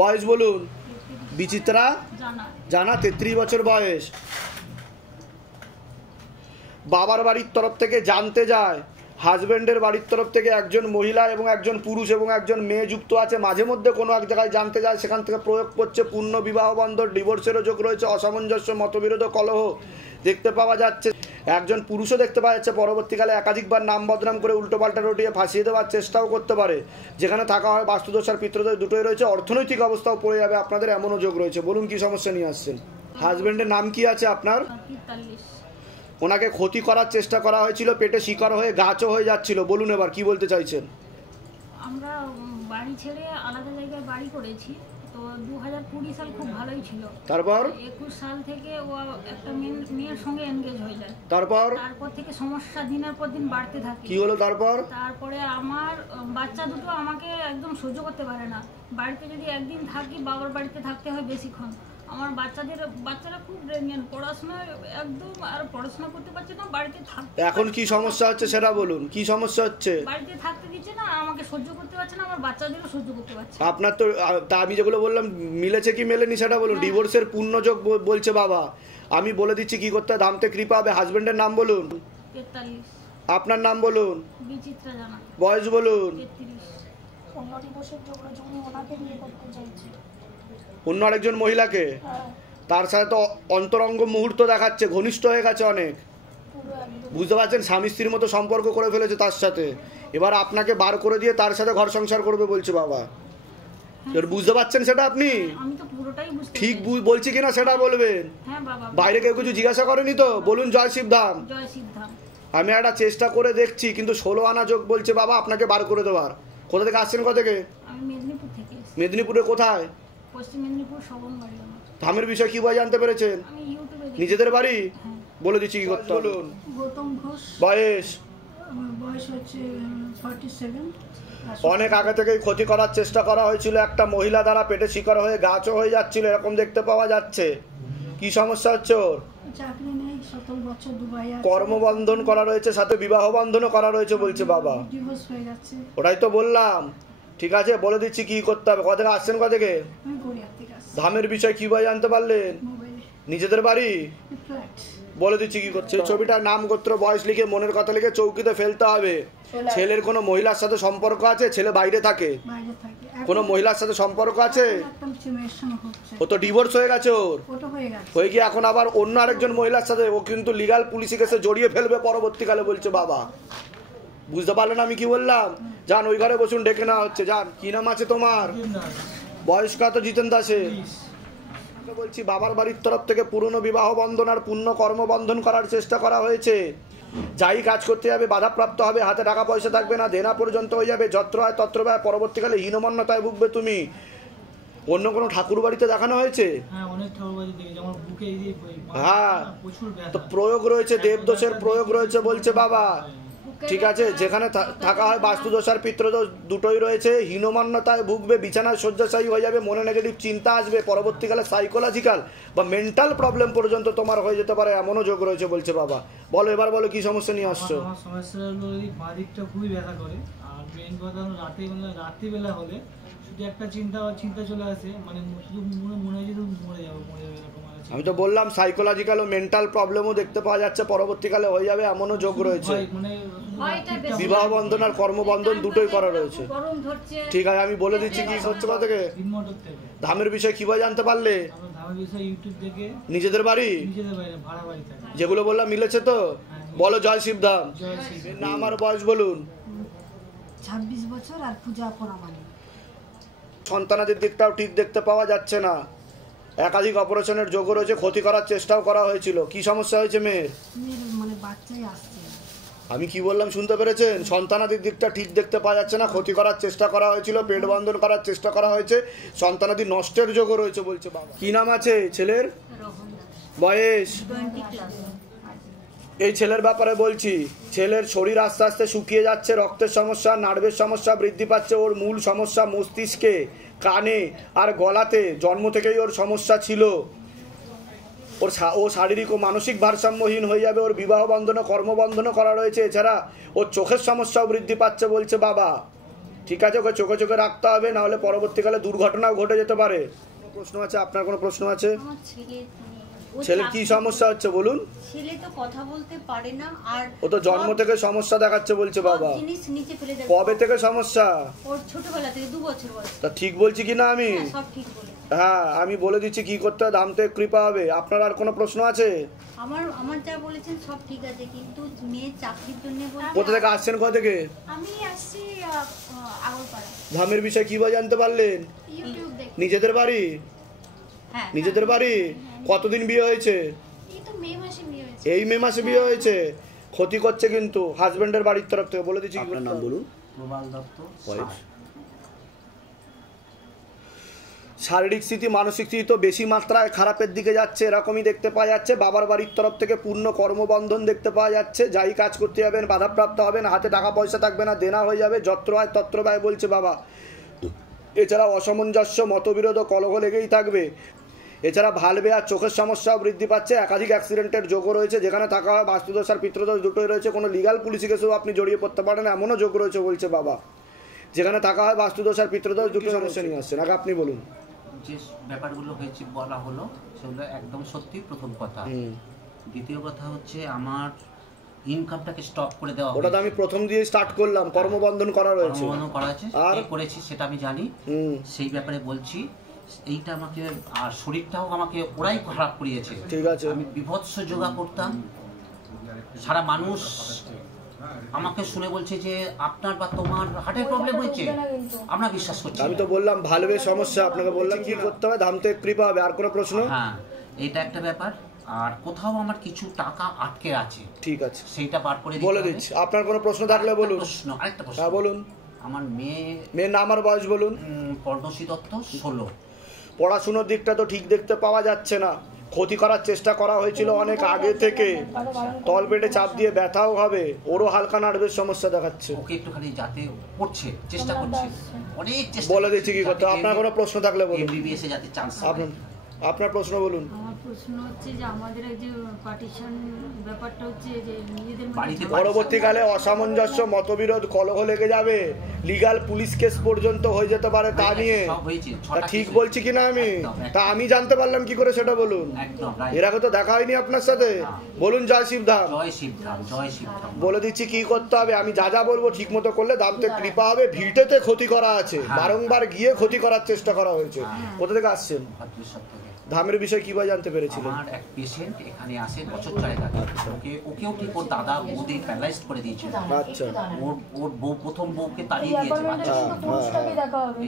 বয়স বলুন। বিচিত্রা জানা, 33 বছর বয়স। বাবার বাড়ির তরফ থেকে জানতে যায়, হাজব্যান্ডের বাড়ির তরফ থেকে একজন মহিলা এবং একজন পুরুষ এবং একজন মেয়ে যুক্ত আছে, মাঝে মধ্যে কোনো এক জায়গায় জানতে যায়, সেখান থেকে প্রয়োগ করছে পূর্ণ বিবাহ বন্ধন, ডিভোর্সেরও যোগ রয়েছে, অসামঞ্জস্য, মতবিরোধ, কলহ দেখতে পাওয়া যাচ্ছে। একজন পুরুষও দেখতে পাওয়া যাচ্ছে পরবর্তীকালে একাধিকবার নাম বদনাম করে উল্টোপাল্টা রটিয়ে ফাঁসিয়ে দেওয়ার চেষ্টাও করতে পারে। যেখানে থাকা হয় বাস্তুদোষ আর পিতৃদোষ দুটোই রয়েছে, অর্থনৈতিক অবস্থাও পড়ে যাবে আপনাদের, এমনও যোগ রয়েছে। বলুন কি সমস্যা নিয়ে আসছেন। হাজব্যান্ডের নাম কি আছে আপনার? ওনাকে ক্ষতি করার চেষ্টা করা হয়েছিল, পেটে শিকার হয়ে গাছও হয়ে যাচ্ছিল। বলুন এবার কি বলতে চাইছেন। আমরা বাড়ি ছেড়ে আলাদা জায়গায় বাড়ি করেছি, তো 2020 সাল খুব ভালোই ছিল। তারপর 21 সাল থেকে ও একটা মেয়ের সঙ্গে এনগেজ হয়ে যায়। তারপর থেকে সমস্যা দিনের পর দিন বাড়তে থাকে। কি হলো তারপর? তারপরে আমার বাচ্চা দুটো আমাকে একদম সহ্য করতে পারে না। বাড়িতে যদি একদিন থাকি, বাবার বাড়িতে থাকতে হয় বেশিক্ষণ। আমার বাচ্চারা খুব রেঞ্জান, পড়াশোনায় একদম আর পড়াশোনা করতে পারছে না, বাড়িতে থাকতে। এখন কি সমস্যা হচ্ছে সেটা বলুন, কি সমস্যা হচ্ছে? বাড়িতে থাকতে দিচ্ছে না, আমাকে সহ্য করতে পারছে না, আমার বাচ্চাদেরও সহ্য করতে পারছে না। আপনার তো আমি যেগুলো বললাম মিলেছে কি মেলেনি সেটা বলুন। ডিভোর্সের পূর্ণযোগ বলছে বাবা। আমি বলে দিচ্ছি কি করতে হয়। ধামতে কৃপা হবে। হাজবেন্ডের নাম বলুন। 43। আপনার নাম বলুন। বিচিত্রা জানা। বয়স বলুন। 33। 15 বছর জন্য ওনাকে বিয়ে করতে চাইছে। অন্য আরেকজন মহিলাকে? তার সাথে তো অন্তরঙ্গ মুহূর্ত দেখাচ্ছে, ঘনিষ্ঠ হয়ে গেছে অনেক। বুঝতে পারছেন? স্বামী স্ত্রীর মতো সম্পর্ক করে ফেলেছে তার সাথে। এবার আপনাকে বার করে দিয়ে তার সাথে ঘর সংসার করবে বলছে বাবা। বুঝতে পারছেন সেটা আপনি? আমি তো পুরোটাই বুঝতে ঠিক বলছি কিনা সেটা বলবেন। হ্যাঁ বাবা। বাইরে কেউ কিছু জিজ্ঞাসা করেনি তো? বলুন জয় শিবধাম। জয় শিবধাম। আমি একটা চেষ্টা করে দেখছি, কিন্তু 16 আনা যোগ বলছে বাবা আপনাকে বার করে দেওয়ার। কোথা থেকে আসছেন, কোথা থেকে? আমি মেদিনীপুর থেকে। মেদিনীপুরে কোথায়? পশ্চিম মেদিনীপুর, শবনবাড়ি আমার। ধামের বিষয় কি ভাবে জানতে পেরেছেন? আমি ইউটিউবে দেখি। নিজেদের বাড়ি? বলে দিচ্ছি কি করতে হবে। বলুন। গৌতম ঘোষ। বয়স? আমার বয়স হচ্ছে 47। অনেক আগে থেকেই ক্ষতি করার চেষ্টা করা হয়েছিল একটা মহিলা দ্বারা, পেটে শিকার হয়ে গাছও হয়ে যাচ্ছিল, এরকম দেখতে পাওয়া যাচ্ছে। কি সমস্যা হচ্ছে ওর? চাকরি নেই, 17 বছর দুবাই আছে। কর্মবন্ধন করা রয়েছে, সাথে বিবাহ বন্ধনও করা রয়েছে বলছে বাবা। ডিভোর্স হয়ে যাচ্ছে। ওটাই তো বললাম। ঠিক আছে, বলে দিচ্ছি কি করতে হবে। কোথা থেকে আসছেন, কোথা থেকে? আমি গড়িয়া থেকে আসছি। ধামের বিষয় কিভাবে জানতে পারলেন? মোবাইলে। নিজেদের বাড়ি? ফ্ল্যাট। বলে দিচ্ছি কি করছে। ছবিটার নাম, গোত্র, বয়স লিখে মনের কথা লিখে চৌকিতে ফেলতে হবে। ছেলের কোনো মহিলার সাথে সম্পর্ক আছে? ছেলে বাইরে থাকে। বাইরে থাকে। কোনো মহিলার সাথে সম্পর্ক আছে? একদম মেয়ের সঙ্গে হচ্ছে। ও তো ডিভোর্স হয়ে গেছে ওর। ওটা হয়ে গেছে। হয়ে গিয়ে এখন আবার অন্য আরেকজন মহিলার সাথে ও কিন্তু লিগ্যাল পুলিশি কেসে জড়িয়ে ফেলবে পরবর্তীকালে বলছে বাবা। বুঝতে পারলেন আমি কি বললাম? যান ওই ঘরে বসুন, ডেকে নেওয়া হচ্ছে। যান। কি নাম আছে তোমার? বয়স কত জিতেন দাসের? বলছি বাবার বাড়ির তরফ থেকে পুরনো বিবাহ বন্ধন আর পূর্ণ কর্মবন্ধন করার চেষ্টা করা হয়েছে। যাই কাজ করতে যাবে বাধাপ্রাপ্ত হবে, হাতে টাকা পয়সা থাকবে না, দেনা পর্যন্ত হয়ে যাবে, যত্র হয় তত্র ব্যয়, পরবর্তীকালে হীনমন্যতায় ভুগবে তুমি। অন্য কোনো ঠাকুর বাড়িতে দেখানো হয়েছে? হ্যাঁ, অনেক ঠাকুর বাড়ি দেখেছি, আমার বুকে এই যে হ্যাঁ, প্রচুর ব্যথা। তো প্রয়োগ রয়েছে, দেবদোষের প্রয়োগ রয়েছে বলছে বাবা। ঠিক আছে, যেখানে থাকা হয় বাস্তুদোষ আর পিতৃদোষ দুটোই রয়েছে। হীনমন্যতায় ভুগবে, বিছানায় শয্যাশায়ী হয়ে যাবে, মনে নেগেটিভ চিন্তা আসবে, পরবর্তীকালে সাইকোলজিক্যাল বা মেন্টাল প্রবলেম পর্যন্ত তোমার হয়ে যেতে পারে, এমনও যোগ রয়েছে বলছে বাবা। বলো এবার বলো কি সমস্যা নিয়ে আসছো? আমার সমস্যা হলো এই বাঁ দিকটা খুবই ব্যথা করে, আর মেইন কথা হলো রাত্রিবেলা হলে শুধু একটা চিন্তা চলে আসে, মানে শুধু মনে হয় যে মরে যাবো এরকম আছে। আমি তো বললাম সাইকোলজিক্যাল ও মেন্টাল প্রবলেমও দেখতে পাওয়া যাচ্ছে, পরবর্তীকালে হয়ে যাবে এমনও যোগ রয়েছে। বিবাহ বন্ধন আর কর্মবন্ধন দুটোই করা রয়েছে। ঠিক আছে, আমি বলে দিচ্ছি কি হচ্ছে কথা থেকে। ধামের বিষয়ে কিভাবে জানতে পারলে? নিজেদের বাড়ি যেগুলো বললাম মিলেছে তো? বলো জয় শিবধাম। নাম আর বয়স বলুন। 26 বছর আর পূজা পরামানি। সন্তানাদের দিকটাও ঠিক দেখতে পাওয়া যাচ্ছে না, একাধিক অপারেশনের যোগ রয়েছে, ক্ষতি করার চেষ্টাও করা হয়েছিল। কি সমস্যা হয়েছে মেয়ের? মানে বাচ্চাই আসছে। আমি কি বললাম শুনতে পেরেছেন? সন্তানাদির দিকটা ঠিক দেখতে পাওয়া যাচ্ছে না, ক্ষতি করার চেষ্টা করা হয়েছিল, পেট বন্ধন করার চেষ্টা করা হয়েছে, সন্তানাদি নষ্টের যোগও রয়েছে বলছে বাবা। কি নাম আছে ছেলের? বয়স? এই ছেলের ব্যাপারে বলছি, ছেলের শরীর আস্তে আস্তে শুকিয়ে যাচ্ছে, রক্তের সমস্যা, নার্ভের সমস্যা বৃদ্ধি পাচ্ছে। ওর মূল সমস্যা মস্তিষ্কে, কানে আর গলাতে, জন্ম থেকেই ওর সমস্যা ছিল। ও শারীরিক ও মানসিক ভারসাম্যহীন হয়ে যাবে, ওর বিবাহ বন্ধন ও কর্মবন্ধনও করা রয়েছে। এছাড়া ওর চোখের সমস্যাও বৃদ্ধি পাচ্ছে বলছে বাবা। ঠিক আছে, ওকে চোখে চোখে রাখতে হবে, নাহলে পরবর্তীকালে দুর্ঘটনাও ঘটে যেতে পারে। কোনো প্রশ্ন আছে? আপনার কোনো প্রশ্ন আছে? ছেলের কি সমস্যা হচ্ছে বলুন? ছেলে তো কথা বলতে পারে না, আর ও তো জন্ম থেকে সমস্যা দেখাচ্ছে বলছে বাবা। জিনিস নিচে ফেলে দেয়। কবে থেকে সমস্যা? ওর ছোটবেলা থেকে 2 বছর বয়স। তা ঠিক বলছি কি না আমি? সব ঠিক বলে। হ্যাঁ, আমি বলে দিচ্ছি কি করতে হয়, ধামতে কৃপা হবে। আপনার আর কোনো প্রশ্ন আছে? আমার যা বলেছেন সব ঠিক আছে, কিন্তু মেয়ে চাকরির জন্য বলতে। কোথা থেকে আসছেন? কোথা থেকে? আমি আসছি আগরপাড়া। ধামের বিষয়ে কিভাবে জানতে পারলেন? ইউটিউব দেখে। নিজেদের বাড়ি? হ্যাঁ, নিজেদের বাড়ি। কতদিন বিয়ে হয়েছে? এই তো মে মাসে বিয়ে হয়েছে। এই মে মাসে বিয়ে হয়েছে। ক্ষতি করছে কিন্তু হাজবেন্ডের বাড়ির তরফ থেকে। বলে দিচ্ছি। আপনার নাম বলুন। প্রবাল দত্ত। শারীরিক স্থিতি, মানসিক স্থিতি তো বেশি মাত্রায় খারাপের দিকে যাচ্ছে, এরকমই দেখতে পাওয়া যাচ্ছে। বাবার বাড়ির তরফ থেকে পূর্ণ কর্মবন্ধন দেখতে পাওয়া যাচ্ছে। যাই কাজ করতে যাবেন বাধাপ্রাপ্ত হবেন, হাতে টাকা পয়সা থাকবে না, দেনা হয়ে যাবে, যত্র হয় তত্র ব্যয় বলছে বাবা। এছাড়া অসামঞ্জস্য, মতবিরোধ ও কলহ লেগেই থাকবে। এছাড়া ভালবে আর চোখের সমস্যাও বৃদ্ধি পাচ্ছে, একাধিক অ্যাক্সিডেন্টের যোগও রয়েছে। যেখানে থাকা হয় বাস্তুদোষ আর পিতৃদোষ দুটোই রয়েছে, কোনো লিগাল পুলিশি কেসেও আপনি জড়িয়ে পড়তে পারেন, এমনও যোগ রয়েছে বলছে বাবা। যেখানে থাকা হয় বাস্তুদোষ আর পিতৃদোষ দুটো সমস্যা নিয়ে আসছেন। আগে আপনি বলুন। যে ব্যাপারগুলো হয়েছে বলা হলো সেগুলো একদম সত্যি, প্রথম কথা। দ্বিতীয় কথা হচ্ছে আমার ইনকামটাকে স্টপ করে দেওয়া। ওটা তো আমি প্রথম দিয়ে স্টার্ট করলাম, কর্মবন্ধন করা রয়েছে। কর্মবন্ধন করা আছে, আর করেছি সেটা আমি জানি, সেই ব্যাপারে বলছি। এইটা আমাকে, আর শরীরটাও আমাকে ওরাই খারাপ করিয়েছে। ঠিক আছে, আমি বিভৎস যোগা করতাম, সারা মানুষ আমাকে শুনে বলছে যে আপনার বা তোমার হার্টের প্রবলেম হয়েছে, আমরা বিশ্বাস করছি। আমি তো বললাম ভালবে সমস্যা, আপনাকে বললাম কি করতে হবে, ধামতে কৃপা হবে। আর কোনো প্রশ্ন? হ্যাঁ, এটা একটা ব্যাপার। আর কোথাও আমার কিছু টাকা আটকে আছে। ঠিক আছে, সেইটা বার করে বলে দিচ্ছি। আপনার কোনো প্রশ্ন থাকলে বলুন। আরেকটা প্রশ্ন। হ্যাঁ বলুন। আমার মেয়ের নাম আর বয়স বলুন। পর্ণশ্রী দত্ত, 16। পড়াশুনোর দিকটা তো ঠিক দেখতে পাওয়া যাচ্ছে না, ক্ষতি করার চেষ্টা করা হয়েছিল অনেক আগে থেকে, তলপেটে চাপ দিয়ে ব্যথাও হবে, ওরও হালকা নার্ভের সমস্যা দেখাচ্ছে। ওকে একটুখানি যাতে করছে, চেষ্টা করছে, অনেক চেষ্টা। বলে দিচ্ছি কি করতে। আপনার কোনো প্রশ্ন থাকলে বলুন। এমবিবিএস এ যাতে চান্স। আপনার প্রশ্ন বলুন। আমার প্রশ্ন হচ্ছে যে আমাদের এই যে পার্টিশন ব্যাপারটা হচ্ছে যে নিজেদের বাড়িতে পরবর্তীকালে অসামঞ্জস্য, মতবিরোধ, কলহ লেগে যাবে, লিগাল পুলিশ কেস পর্যন্ত হয়ে যেতে পারে তা নিয়ে। ঠিক বলছি কিনা আমি? তা আমি জানতে পারলাম কি করে সেটা বলুন। এর আগে তো দেখা হয়নি আপনার সাথে। বলুন জয় শিবধাম। জয় শিবধাম, জয় শিবধাম। বলে দিচ্ছি কি করতে হবে। আমি যা যা বলবো ঠিক মতো করলে ধামতে কৃপা হবে। ভিটেতে ক্ষতি করা আছে, বারংবার গিয়ে ক্ষতি করার চেষ্টা করা হয়েছে। কোথা থেকে আসছেন? ধামের বিষয়ে কিভাবে জানতে পেরেছিলেন? আমার এক পেশেন্ট এখানে আসে বছর 4 আগে। ওকেও ঠিক ওর দাদা বৌদি প্যারালাইজড করে দিয়েছিল। আচ্ছা। ওর বউ, প্রথম বউকে তাড়িয়ে দিয়েছে বাচ্চা।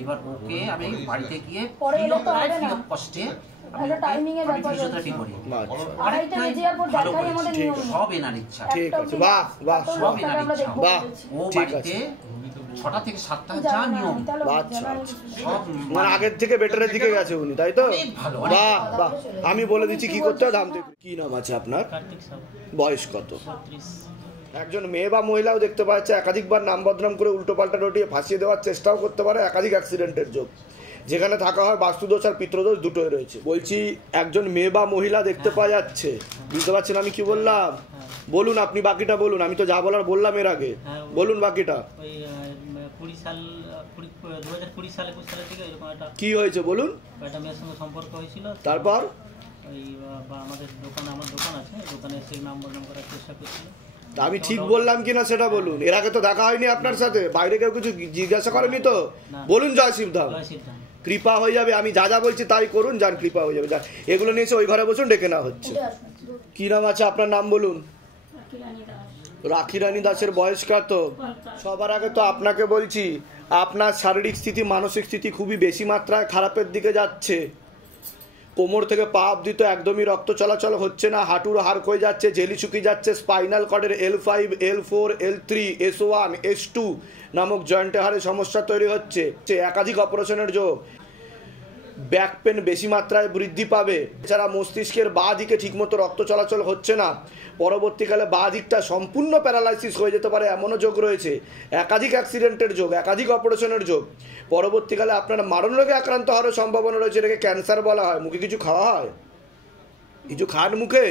এবার ওকে আমি বাড়িতে গিয়ে ফ্রি অফ কষ্টে একটা টাইমিং এর ব্যাপার আছে। ফিজিওথেরাপি করি। আড়াইটা বেজে যাওয়ার পর দেখাই আমাদের নিয়ম। সব এনার ইচ্ছা। ঠিক আছে, বাহ বাহ, সব এনার ইচ্ছা। বাহ, ও ঠিক বাড়িতে আছে। 6টা থেকে 7টা যা নিয়ম আচ্ছা, সব মানে আগের থেকে বেটারের দিকে গেছে উনি, তাই তো? বাহ বাহ, আমি বলে দিচ্ছি কি করতে হবে ধামতে। কি নাম আছে আপনার? বয়স কত? একজন মেয়ে বা মহিলাও দেখতে পাচ্ছে একাধিকবার নাম বদনাম করে উল্টো পাল্টা রটিয়ে ফাঁসিয়ে দেওয়ার চেষ্টাও করতে পারে, একাধিক অ্যাক্সিডেন্টের যোগ, যেখানে থাকা হয় বাস্তুদোষ আর পিতৃদোষ দুটোই রয়েছে। বলছি একজন মেয়ে বা মহিলা দেখতে পাওয়া যাচ্ছে, বুঝতে পারছেন আমি কি বললাম? বলুন, আপনি বাকিটা বলুন, আমি তো যা বলার বললাম এর আগে, বলুন বাকিটা। 2020 সালে থেকে এরকম একটা কি হয়েছে বলুন। একটা মেয়ের সঙ্গে সম্পর্ক হয়েছিল, তারপর ওই আমাদের আমার দোকান আছে, দোকানে এসে নাম বদনাম করার চেষ্টা করছিল। আমি ঠিক বললাম কিনা সেটা বলুন। এর আগে তো দেখা হয়নি আপনার সাথে, বাইরে কেউ কিছু জিজ্ঞাসা করেনি তো? বলুন জয় শিবধাম। কৃপা হয়ে যাবে, আমি যা যা বলছি তাই করুন, যান কৃপা হয়ে যাবে। এগুলো নিয়ে এসে ওই ঘরে বসুন, ডেকে না হচ্ছে। কি নাম আছে আপনার? নাম বলুন। রাখি রানী দাসের বয়স কত? সবার আগে তো আপনাকে বলছি আপনার শারীরিক স্থিতি মানসিক স্থিতি খুবই বেশি মাত্রায় খারাপের দিকে যাচ্ছে। কোমর থেকে পা অবধি তো একদমই রক্ত চলাচল হচ্ছে না, হাঁটুর হাড় ক্ষয়ে যাচ্ছে, জেলি শুকিয়ে যাচ্ছে, spinal কর্ডের L5, L4, L3, S1, S2 নামক জয়েন্টে হাড়ে সমস্যা তৈরি হচ্ছে, একাধিক অপারেশনের যোগ, ব্যাক পেন বেশি মাত্রায় বৃদ্ধি পাবে। এছাড়া মস্তিষ্কের বাঁ দিকে ঠিকমতো রক্ত চলাচল হচ্ছে না, পরবর্তীকালে বাঁ দিকটা সম্পূর্ণ প্যারালাইসিস হয়ে যেতে পারে এমনও যোগ রয়েছে, একাধিক অ্যাক্সিডেন্টের যোগ, একাধিক অপারেশনের যোগ, পরবর্তীকালে আপনার মারণ রোগে আক্রান্ত হওয়ার সম্ভাবনা রয়েছে, এটাকে ক্যান্সার বলা হয়। মুখে কিছু খাওয়া হয়? কিছু খান মুখে?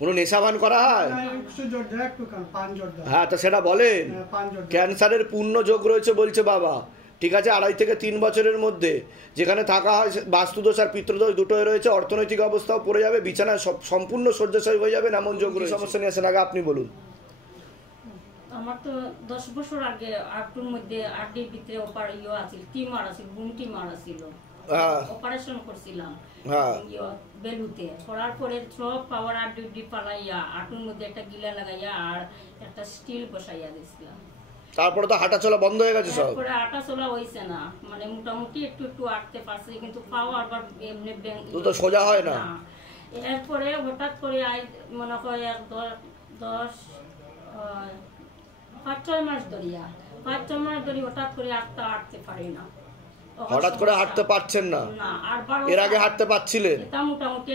কোনো নেশাভান করা হয়? হ্যাঁ, তো সেটা বলেন। ক্যান্সারের পূর্ণ যোগ রয়েছে বলছে বাবা, ঠিক আছে? 2.5 থেকে 3 বছরের মধ্যে যেখানে থাকা হয় বাস্তুদোষ আর পিতৃদোষ দুটোই রয়েছে, অর্থনৈতিক অবস্থাও পড়ে যাবে, বিছানায় সম্পূর্ণ শয্যাশায়ী হয়ে যাবেন এমন যোগ রয়েছে। সমস্যা নিয়ে আসেন, আগে আপনি বলুন। আমার তো 10 বছর আগে আটুর মধ্যে আড্ডির ভিতরে আছিল, টিমার আছিল, বুম টিমার আছিল, অপারেশন করছিলাম বেলুতে। করার পরে সব পাওয়ার আড্ডি পালাইয়া আটুর মধ্যে একটা গিলা লাগাইয়া আর একটা স্টিল বসাইয়া দিছিলাম। তারপরে তো হাঁটা চলা বন্ধ হয়ে গেছে সব? তারপরে হাঁটা চলা হইছে না, মানে মোটামুটি একটু একটু হাঁটতে পারছি, কিন্তু পাও আবার এমনি তো সোজা হয় না। এরপরে হঠাৎ করে মনে হয় 5-6 মাস ধরিয়া 5-6 মাস ধরে হঠাৎ করে হাঁটতে পারি না। হঠাৎ করে হাঁটতে পারছেন না? এর আগে হাঁটতে পারছিলেন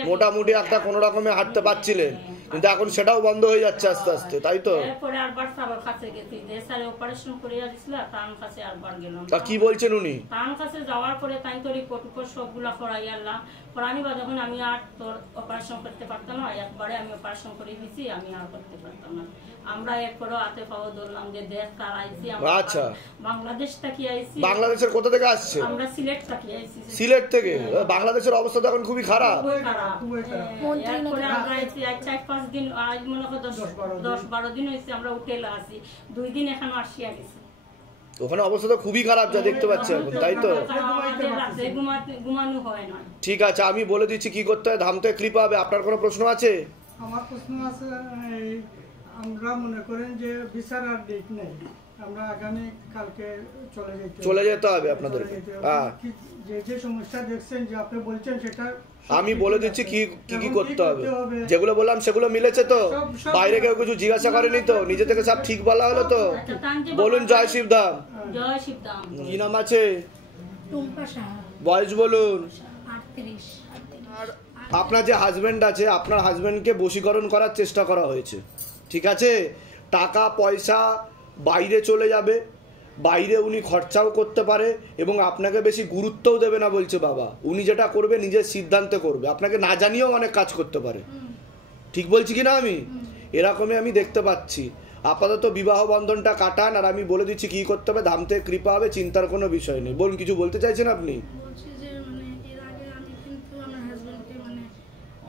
মোটামুটি, একটা কোনো রকমে হাঁটতে পারছিলেন, কিন্তু এখন সেটাও বন্ধ হয়ে যাচ্ছে আস্তে আস্তে, তাই তো? এরপরে আরবার স্যারের কাছে গেছি, যে স্যারে অপারেশন করিয়া দিছিল, তার কাছে আরবার গেলাম। তা কি বলছেন উনি? তার কাছে যাওয়ার পরে তাই তো রিপোর্ট সবগুলা করাই আনলাম, করানি বা যখন আমি আর তোর অপারেশন করতে পারতাম না, একবারে আমি অপারেশন করে দিছি, আমি আর করতে পারতাম না। আমরা এরপরও হাতে পাওয়া ধরলাম যে দেশ কার আইছি, আচ্ছা বাংলাদেশ থেকে আইছি। বাংলাদেশের কোথা থেকে আসছে? আমরা সিলেট থেকে আইছি। সিলেট থেকে? বাংলাদেশের অবস্থা তো এখন খুবই খারাপ। এরপরে আমরা আইছি 4-5 দিন, আজ মনে হয় 10-12 দিন হয়েছে আমরা হোটেলে আছি, 2 দিন এখানে আসিয়া গেছি। ওখানে অবস্থা তো খুবই খারাপ যা দেখতে পাচ্ছি এখন, তাই তো? ঘুমানো হয় না। ঠিক আছে, আমি বলে দিচ্ছি কি করতে হয়, ধামতে কৃপা হবে। আপনার কোনো প্রশ্ন আছে? আমার প্রশ্ন আছে, আমরা মনে করেন যে বিচার আর ডেট নেই, আমরা আগামী কালকে চলে যেতে হবে আপনাদের। হ্যাঁ, যে সমস্যা দেখছেন যে আপনি বলছেন সেটা আমি বলে দিচ্ছি কি কি করতে হবে। যেগুলো বললাম সেগুলো মিলেছে তো? বাইরে কেউ কিছু জিজ্ঞাসা করেনি তো? নিজে থেকে সব ঠিক বলা হলো তো? বলুন জয় শিবধাম। জয় শিবধাম। কি নাম আছে? বয়স বলুন। 38। আপনার যে হাজবেন্ড আছে, আপনার হাজবেন্ডকে বশীকরণ করার চেষ্টা করা হয়েছে, ঠিক আছে? টাকা পয়সা বাইরে চলে যাবে, বাইরে উনি খরচাও করতে পারে এবং আপনাকে বেশি গুরুত্বও দেবে না বলছে বাবা। উনি যেটা করবে নিজের সিদ্ধান্তে করবে, আপনাকে না জানিয়েও অনেক কাজ করতে পারে। ঠিক বলছি কি না আমি? এরকমই আমি দেখতে পাচ্ছি। আপাতত বিবাহ বন্ধনটা কাটান, আর আমি বলে দিচ্ছি কি করতে হবে, ধামতে কৃপা হবে, চিন্তার কোনো বিষয় নেই। বলুন, কিছু বলতে চাইছেন আপনি? বলছি যে মানে এর আগে আমি কিন্তু আমার হাজবেন্ডকে মানে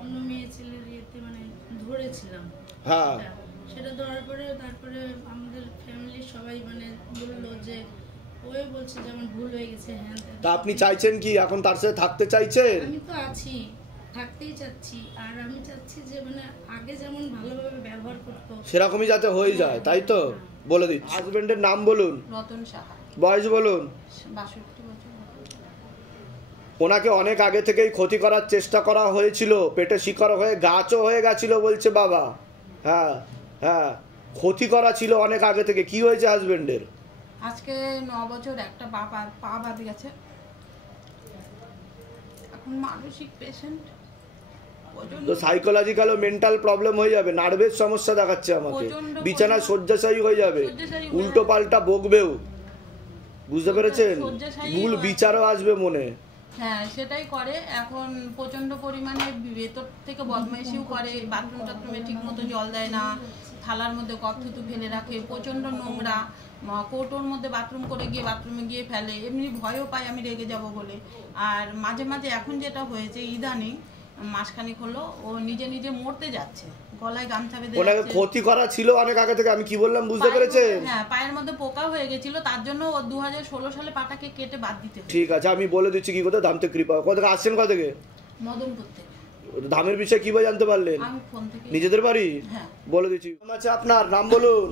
অন্য মেয়ে ছেলের ইয়েতে মানে ধরেছিলাম। হ্যাঁ, সেটা ধরার পরে তারপরে আমাদের ফ্যামিলির সবাই মানে বললো যে ওই বলছে যে আমার ভুল হয়ে গেছে। হ্যাঁ, তা আপনি চাইছেন কি এখন তার সাথে থাকতে চাইছেন? আমি তো আছি, থাকতেই চাচ্ছি, আর আমি চাচ্ছি যে মানে আগে যেমন ভালোভাবে ব্যবহার করতো সেরকমই যাতে হয়ে যায়, তাই তো? বলে দিচ্ছি। হাজবেন্ডের নাম বলুন। রতন সাহা। বয়স বলুন। 62 বছর। ওনাকে অনেক আগে থেকেই ক্ষতি করার চেষ্টা করা হয়েছিল, পেটে শিকড় হয়ে গাছও হয়ে গেছিল বলছে বাবা। হ্যাঁ হ্যাঁ, ক্ষতি করা ছিল অনেক আগে থেকে। কি হয়েছে হাজবেন্ডের? আজকে 9 বছর একটা পা বাঁধে গেছে, এখন মানসিক পেশেন্ট। তো সাইকোলজিক্যাল ও মেন্টাল প্রবলেম হয়ে যাবে, নার্ভের সমস্যা দেখাচ্ছে আমাকে, বিছানায় শয্যাশায়ী হয়ে যাবে, উল্টো পাল্টা বকবেও, বুঝতে পেরেছেন? ভুল বিচারও আসবে মনে। হ্যাঁ সেটাই করে, এখন প্রচন্ড পরিমাণে ভেতর থেকে বদমাইশিও করে, বাথরুম টাথরুমে ঠিক মতো জল দেয় না, থালার মধ্যে কপ থুতু ফেলে রাখে, প্রচন্ড নোংরা, কৌটোর মধ্যে বাথরুম করে গিয়ে বাথরুমে গিয়ে ফেলে, এমনি ভয়ও পায় আমি রেগে যাব বলে। আর মাঝে মাঝে এখন যেটা হয়েছে ইদানিং মাসখানেক হলো, ও নিজে নিজে মরতে যাচ্ছে, গলায় গামছা বেঁধে ওনাকে ক্ষতি করা ছিল অনেক আগে থেকে, আমি কি বললাম বুঝতে পেরেছেন? হ্যাঁ, পায়ের মধ্যে পোকা হয়ে গেছিল, তার জন্য ও 2016 সালে পাটাকে কেটে বাদ দিতে হয়। ঠিক আছে, আমি বলে দিচ্ছি কি করতে। ধাম থেকে কৃপা, কোথা থেকে আসছেন? কোথা থেকে? মদনপুর থেকে। ধামের বিষয়ে কিভাবে জানতে পারলেন? আমি ফোন থেকে। নিজেদের বাড়ি? হ্যাঁ। বলে দিচ্ছি। আচ্ছা, আপনার নাম বলুন।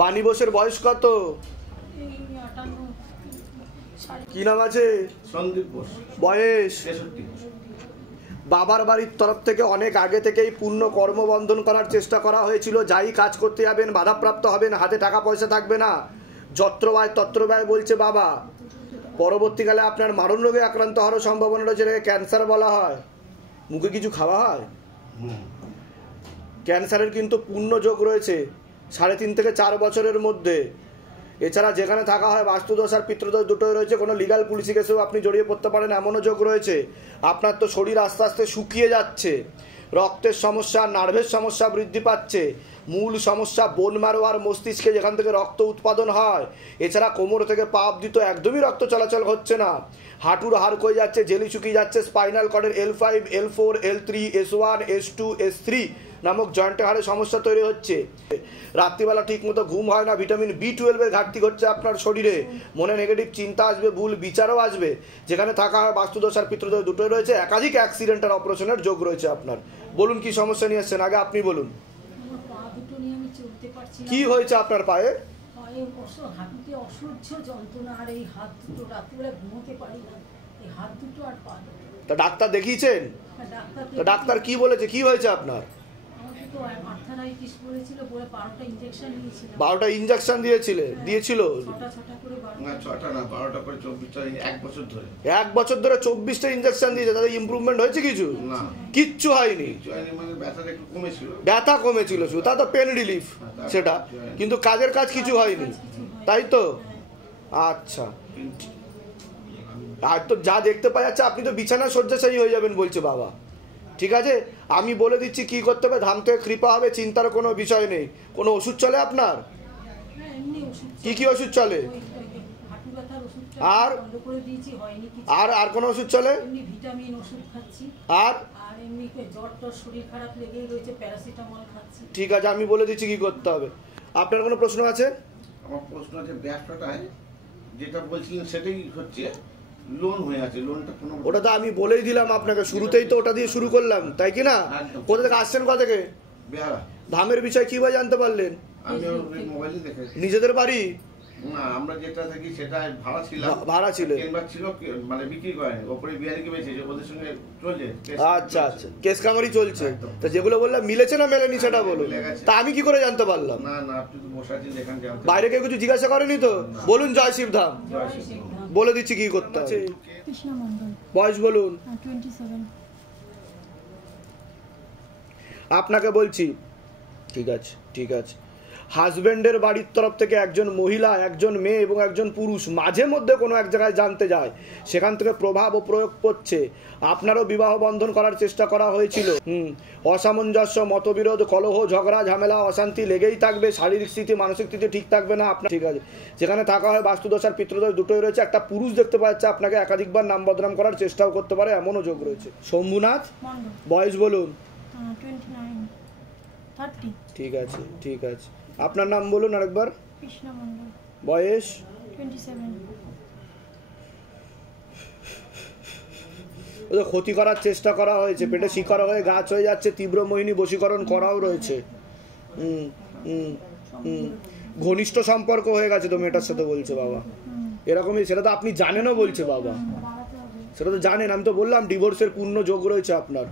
বাণী বোসের বয়স কত? কি নাম আছে? সন্দীপ বোস। বয়স? 63। বাবার বাড়ির তরফ থেকে অনেক আগে থেকেই পূর্ণ কর্মবন্ধন করার চেষ্টা করা হয়েছিল। যাই কাজ করতে যাবেন বাধাপ্রাপ্ত হবেন, হাতে টাকা পয়সা থাকবে না, যত্র ব্যয় তত্র ব্যয় বলছে বাবা। পরবর্তীকালে আপনার মারণ রোগে আক্রান্ত হওয়ার সম্ভাবনা রয়েছে, ক্যান্সার বলা হয়। মুখে কিছু খাওয়া হয়, ক্যান্সারের কিন্তু পূর্ণ যোগ রয়েছে 3.5 থেকে 4 বছরের মধ্যে। এছাড়া যেখানে থাকা হয় বাস্তুদোষ আর পিতৃদোষ দুটোই রয়েছে, কোনো লিগাল পুলিশি কেসেও আপনি জড়িয়ে পড়তে পারেন এমনও যোগ রয়েছে। আপনার তো শরীর আস্তে আস্তে শুকিয়ে যাচ্ছে, রক্তের সমস্যা, নার্ভের সমস্যা বৃদ্ধি পাচ্ছে, মূল সমস্যা বোন ম্যারো আর মস্তিষ্কে যেখান থেকে রক্ত উৎপাদন হয়। এছাড়া কোমর থেকে পা অবধি তো একদমই রক্ত চলাচল হচ্ছে না, হাঁটুর হাড় ক্ষয়ে যাচ্ছে, জেলি শুকিয়ে যাচ্ছে, spinal কর্ডের L5, L4, L3, S1, S2, S3 নামক জয়েন্টে হাড়ে সমস্যা তৈরি হচ্ছে। রাত্রিবেলা ঠিক মতো ঘুম হয় না, ভিটামিন B12 এর ঘাটতি ঘটছে আপনার শরীরে, মনে নেগেটিভ চিন্তা আসবে, ভুল বিচারও আসবে। যেখানে থাকা হয় বাস্তুদোষ আর পিতৃদোষ দুটোই রয়েছে, একাধিক অ্যাক্সিডেন্ট আর অপারেশনের যোগ রয়েছে আপনার। বলুন কি সমস্যা নিয়ে এসছেন, আগে আপনি বলুন। কি হয়েছে আপনার পায়ে? হাঁটুতে অসহ্য যন্ত্রণা, আর এই হাত দুটো রাত্রিবেলা ঘুমোতে পারি না, এই হাত দুটো আর পা দুটো। তা ডাক্তার দেখিয়েছেন? ডাক্তার কি বলেছে, কি হয়েছে আপনার? 12টা ইনজেকশন দিয়েছিল? 1 বছর ধরে 24টা ইনজেকশন দিয়েছে, তাদের ইমপ্রুভমেন্ট হয়েছে কিছু? কিচ্ছু হয়নি, ব্যথা কমেছিল শুধু, তা তো পেন রিলিফ সেটা, কিন্তু কাজের কাজ কিছু হয়নি, তাই তো? আচ্ছা, আর তো যা দেখতে পাওয়া যাচ্ছে আপনি তো বিছানা শয্যাশায়ী হয়ে যাবেন বলছে বাবা। ঠিক আছে, আমি বলে দিচ্ছি কি করতে হবে। ধাম থেকে কৃপা হবে, চিন্তার কোনো বিষয় নেই। কোনো ওষুধ চলে আপনার? কি কি ওষুধ চলে? আর আর আর কোনো ওষুধ চলে? আর ঠিক আছে, আমি বলে দিচ্ছি কি করতে হবে। আপনার কোনো প্রশ্ন আছে? আমার প্রশ্ন আছে, ব্যবসাটায় যেটা বলছিলেন সেটাই হচ্ছে, লোন হয়ে আছে, লোনটা কোনো, ওটা তো আমি বলেই দিলাম আপনাকে, শুরুতেই তো ওটা দিয়ে শুরু করলাম, তাই কি না? কোথা থেকে আসছেন, কোথা থেকে? বেহালা। ধামের বিষয় কিভাবে জানতে পারলেন? আমি মোবাইলে দেখেছি। নিজেদের বাড়ি? না, আমরা যেটা থাকি সেটা ভাড়া ছিল। ভাড়া ছিল, কেনবার ছিল, মানে বিক্রি করেনি, ওপরে বিহারিকে বেচেছে, ওদের সঙ্গে চলছে। আচ্ছা আচ্ছা, কেস কামারি চলছে। তা যেগুলো বললাম মিলেছে না মেলেনি সেটা বলো। তা আমি কি করে জানতে পারলাম? না না, আপনি তো বসে আছেন, যেখানে জানতে, বাইরে কেউ কিছু জিজ্ঞাসা করেনি তো? বলুন জয় শিবধাম, বলে দিচ্ছি কি করতে হবে। বয়স বলুন। 27। আপনাকে বলছি, ঠিক আছে ঠিক আছে। হাজবেন্ডের বাড়ির তরফ থেকে একজন মহিলা, একজন মেয়ে এবং একজন পুরুষ মাঝে মধ্যে কোনো এক জায়গায় জানতে যায়, সেখান থেকে প্রভাব ও প্রয়োগ করছে। আপনারও বিবাহ বন্ধন করার চেষ্টা করা হয়েছিল। অসামঞ্জস্য, মতবিরোধ, কলহ, ঝগড়া, ঝামেলা, অশান্তি লেগেই থাকবে, শারীরিক স্থিতি মানসিক স্থিতি ঠিক থাকবে না আপনার। ঠিক আছে, যেখানে থাকা হয় বাস্তুদোষ আর পিতৃদোষ দুটোই রয়েছে। একটা পুরুষ দেখতে পাওয়া যাচ্ছে, আপনাকে একাধিকবার নাম বদনাম করার চেষ্টাও করতে পারে, এমনও যোগ রয়েছে। শম্ভুনাথ, বয়স বলুন। 29, 30। ঠিক আছে ঠিক আছে, আপনার নাম বলুন আরেকবার। কৃষ্ণা মণ্ডল। বয়স? 27। ওদের ক্ষতি করার চেষ্টা করা হয়েছে, পেটে শিকড় হয়ে গাছ হয়ে যাচ্ছে, তীব্র মোহিনী বশীকরণ করাও রয়েছে। ঘনিষ্ঠ সম্পর্ক হয়ে গেছে তো মেয়েটার সাথে বলছে বাবা, এরকমই। সেটা তো আপনি জানেনও বলছে বাবা। সেটা তো জানেন, আমি তো বললাম ডিভোর্সের পূর্ণ যোগ রয়েছে আপনার,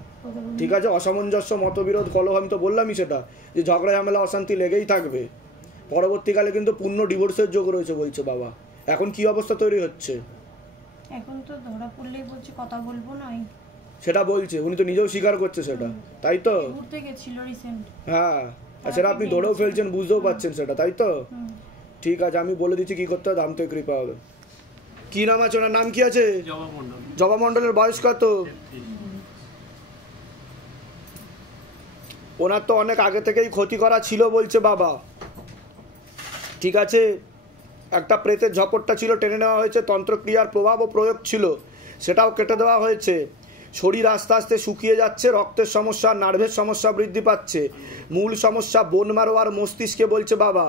ঠিক আছে? অসামঞ্জস্য, মতবিরোধ, কলহ, আমি তো বললামই সেটা, যে ঝগড়া ঝামেলা অশান্তি লেগেই থাকবে। পরবর্তীকালে কিন্তু পূর্ণ ডিভোর্সের যোগ রয়েছে বলছে বাবা। এখন কি অবস্থা তৈরি হচ্ছে? এখন তো ধরা পড়লেই বলছে কথা বলবো না, সেটা বলছে, উনি তো নিজেও স্বীকার করছে সেটা, তাই তো? ঘুরতে গেছিল রিসেন্ট। হ্যাঁ, সেটা আপনি ধরেও ফেলছেন, বুঝতেও পারছেন সেটা, তাই তো? ঠিক আছে, আমি বলে দিচ্ছি কি করতে হবে, ধাম থেকে কৃপা হবে। কি নাম আছে ওনার? নাম কি আছে? জবা মণ্ডলের বয়স কত? ওনার তো অনেক আগে থেকেই ক্ষতি করা ছিল বলছে বাবা, ঠিক আছে? একটা প্রেতের ঝপটটা ছিল, টেনে নেওয়া হয়েছে, তন্ত্রক্রিয়ার প্রভাব ও প্রয়োগ ছিল, সেটাও কেটে দেওয়া হয়েছে। শরীর আস্তে আস্তে শুকিয়ে যাচ্ছে, রক্তের সমস্যা, নার্ভের সমস্যা বৃদ্ধি পাচ্ছে। মূল সমস্যা বোন মারো আর মস্তিষ্কে বলছে বাবা।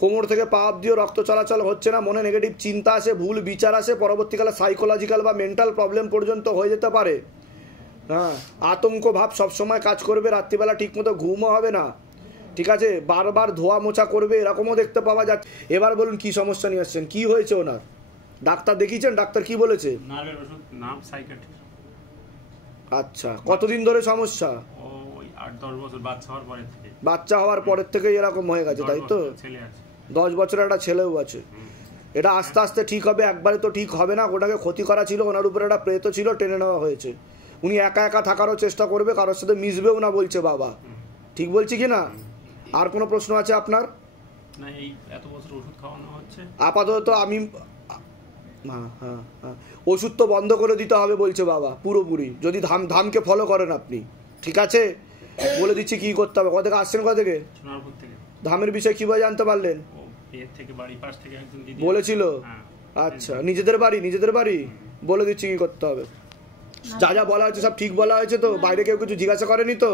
কোমর থেকে পা অব্দিও রক্ত চলাচল হচ্ছে না, মনে নেগেটিভ চিন্তা আসে, ভুল বিচার আসে, পরবর্তীকালে সাইকোলজিক্যাল বা মেন্টাল প্রবলেম পর্যন্ত হয়ে যেতে পারে। হ্যাঁ, আতঙ্ক ভাব সবসময় কাজ করবে, রাত্রিবেলা ঠিকমতো ঘুমও হবে না, ঠিক আছে? বারবার ধোয়া মোছা করবে, এরকমও দেখতে পাওয়া যাচ্ছে। এবার বলুন কি সমস্যা নিয়ে আসছেন, কি হয়েছে ওনার? ডাক্তার দেখিয়েছেন? ডাক্তার কি বলেছে? আচ্ছা, কতদিন ধরে সমস্যা? 8-10 বছর, বাচ্চা হওয়ার পরের থেকে এরকম হয়ে গেছে, তাই তো? 10 বছরের একটা ছেলেও আছে। এটা আস্তে আস্তে ঠিক হবে, একবারে তো ঠিক হবে না। ওটাকে ক্ষতি করা ছিল, ওনার উপরে একটা প্রেত ছিল, টেনে নেওয়া হয়েছে। উনি একা একা থাকারও চেষ্টা করবে, কারোর সাথে মিশবেও না বলছে বাবা, ঠিক বলছি কি না? আর কোনো প্রশ্ন আছে আপনার? না, এই এত বছর ওষুধ খাওয়ানো হচ্ছে আপাতত। আমি ওষুধ তো বন্ধ করে দিতে হবে বলছে বাবা পুরোপুরি, যদি ধামকে ফলো করেন আপনি, ঠিক আছে? বলে দিচ্ছি কি করতে হবে। কোথা থেকে আসছেন? কোথা থেকে? সোনারপুর থেকে। ধামের বিষয়ে কিভাবে জানতে পারলেন? এর থেকে বাড়ির পাশ থেকে একজন দিদি বলেছিল। আচ্ছা, নিজেদের বাড়ি? বলে দিচ্ছি কি করতে হবে। যা যা বলা হয়েছে সব ঠিক বলা হয়েছে তো? বাইরে কেউ কিছু জিজ্ঞাসা করেনি তো?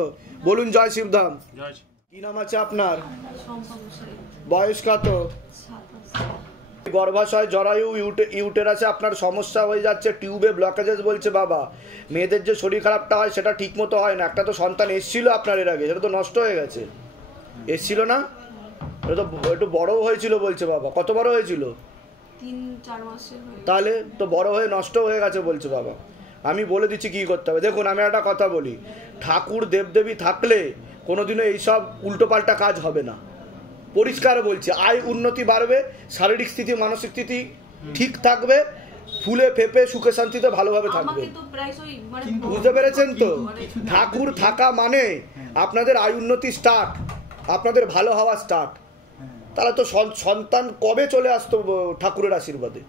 বলুন জয় শিবধাম। কি নাম আছে আপনার? বয়স কত? গর্ভাশয়, জরায়ু, ইউটেরাসে আপনার সমস্যা হয়ে যাচ্ছে, টিউবে ব্লকেজেস বলছে বাবা। মেয়েদের যে শরীর খারাপটা হয় সেটা ঠিক মতো হয় না। একটা তো সন্তান এসছিল আপনার এর আগে, সেটা তো নষ্ট হয়ে গেছে। এসছিল না? এটা তো একটু বড়ও হয়েছিল বলছে বাবা। কত বড় হয়েছিল? 3-4 মাসের। তাহলে তো বড় হয়ে নষ্ট হয়ে গেছে বলছে বাবা। আমি বলে দিচ্ছি কি করতে হবে। দেখুন, আমি একটা কথা বলি, ঠাকুর দেবদেবী থাকলে কোনোদিনও এইসব উল্টোপাল্টা কাজ হবে না। পরিষ্কার বলছি, আয় উন্নতি বাড়বে, শারীরিক স্থিতি মানসিক স্থিতি ঠিক থাকবে, ফুলে ফেপে সুখে শান্তিতে ভালোভাবে থাকবে। বুঝতে পেরেছেন তো? ঠাকুর থাকা মানে আপনাদের আয় উন্নতি স্টার্ট, আপনাদের ভালো হওয়া স্টার্ট। তাহলে তো সন্তান কবে চলে আসতো ঠাকুরের আশীর্বাদে।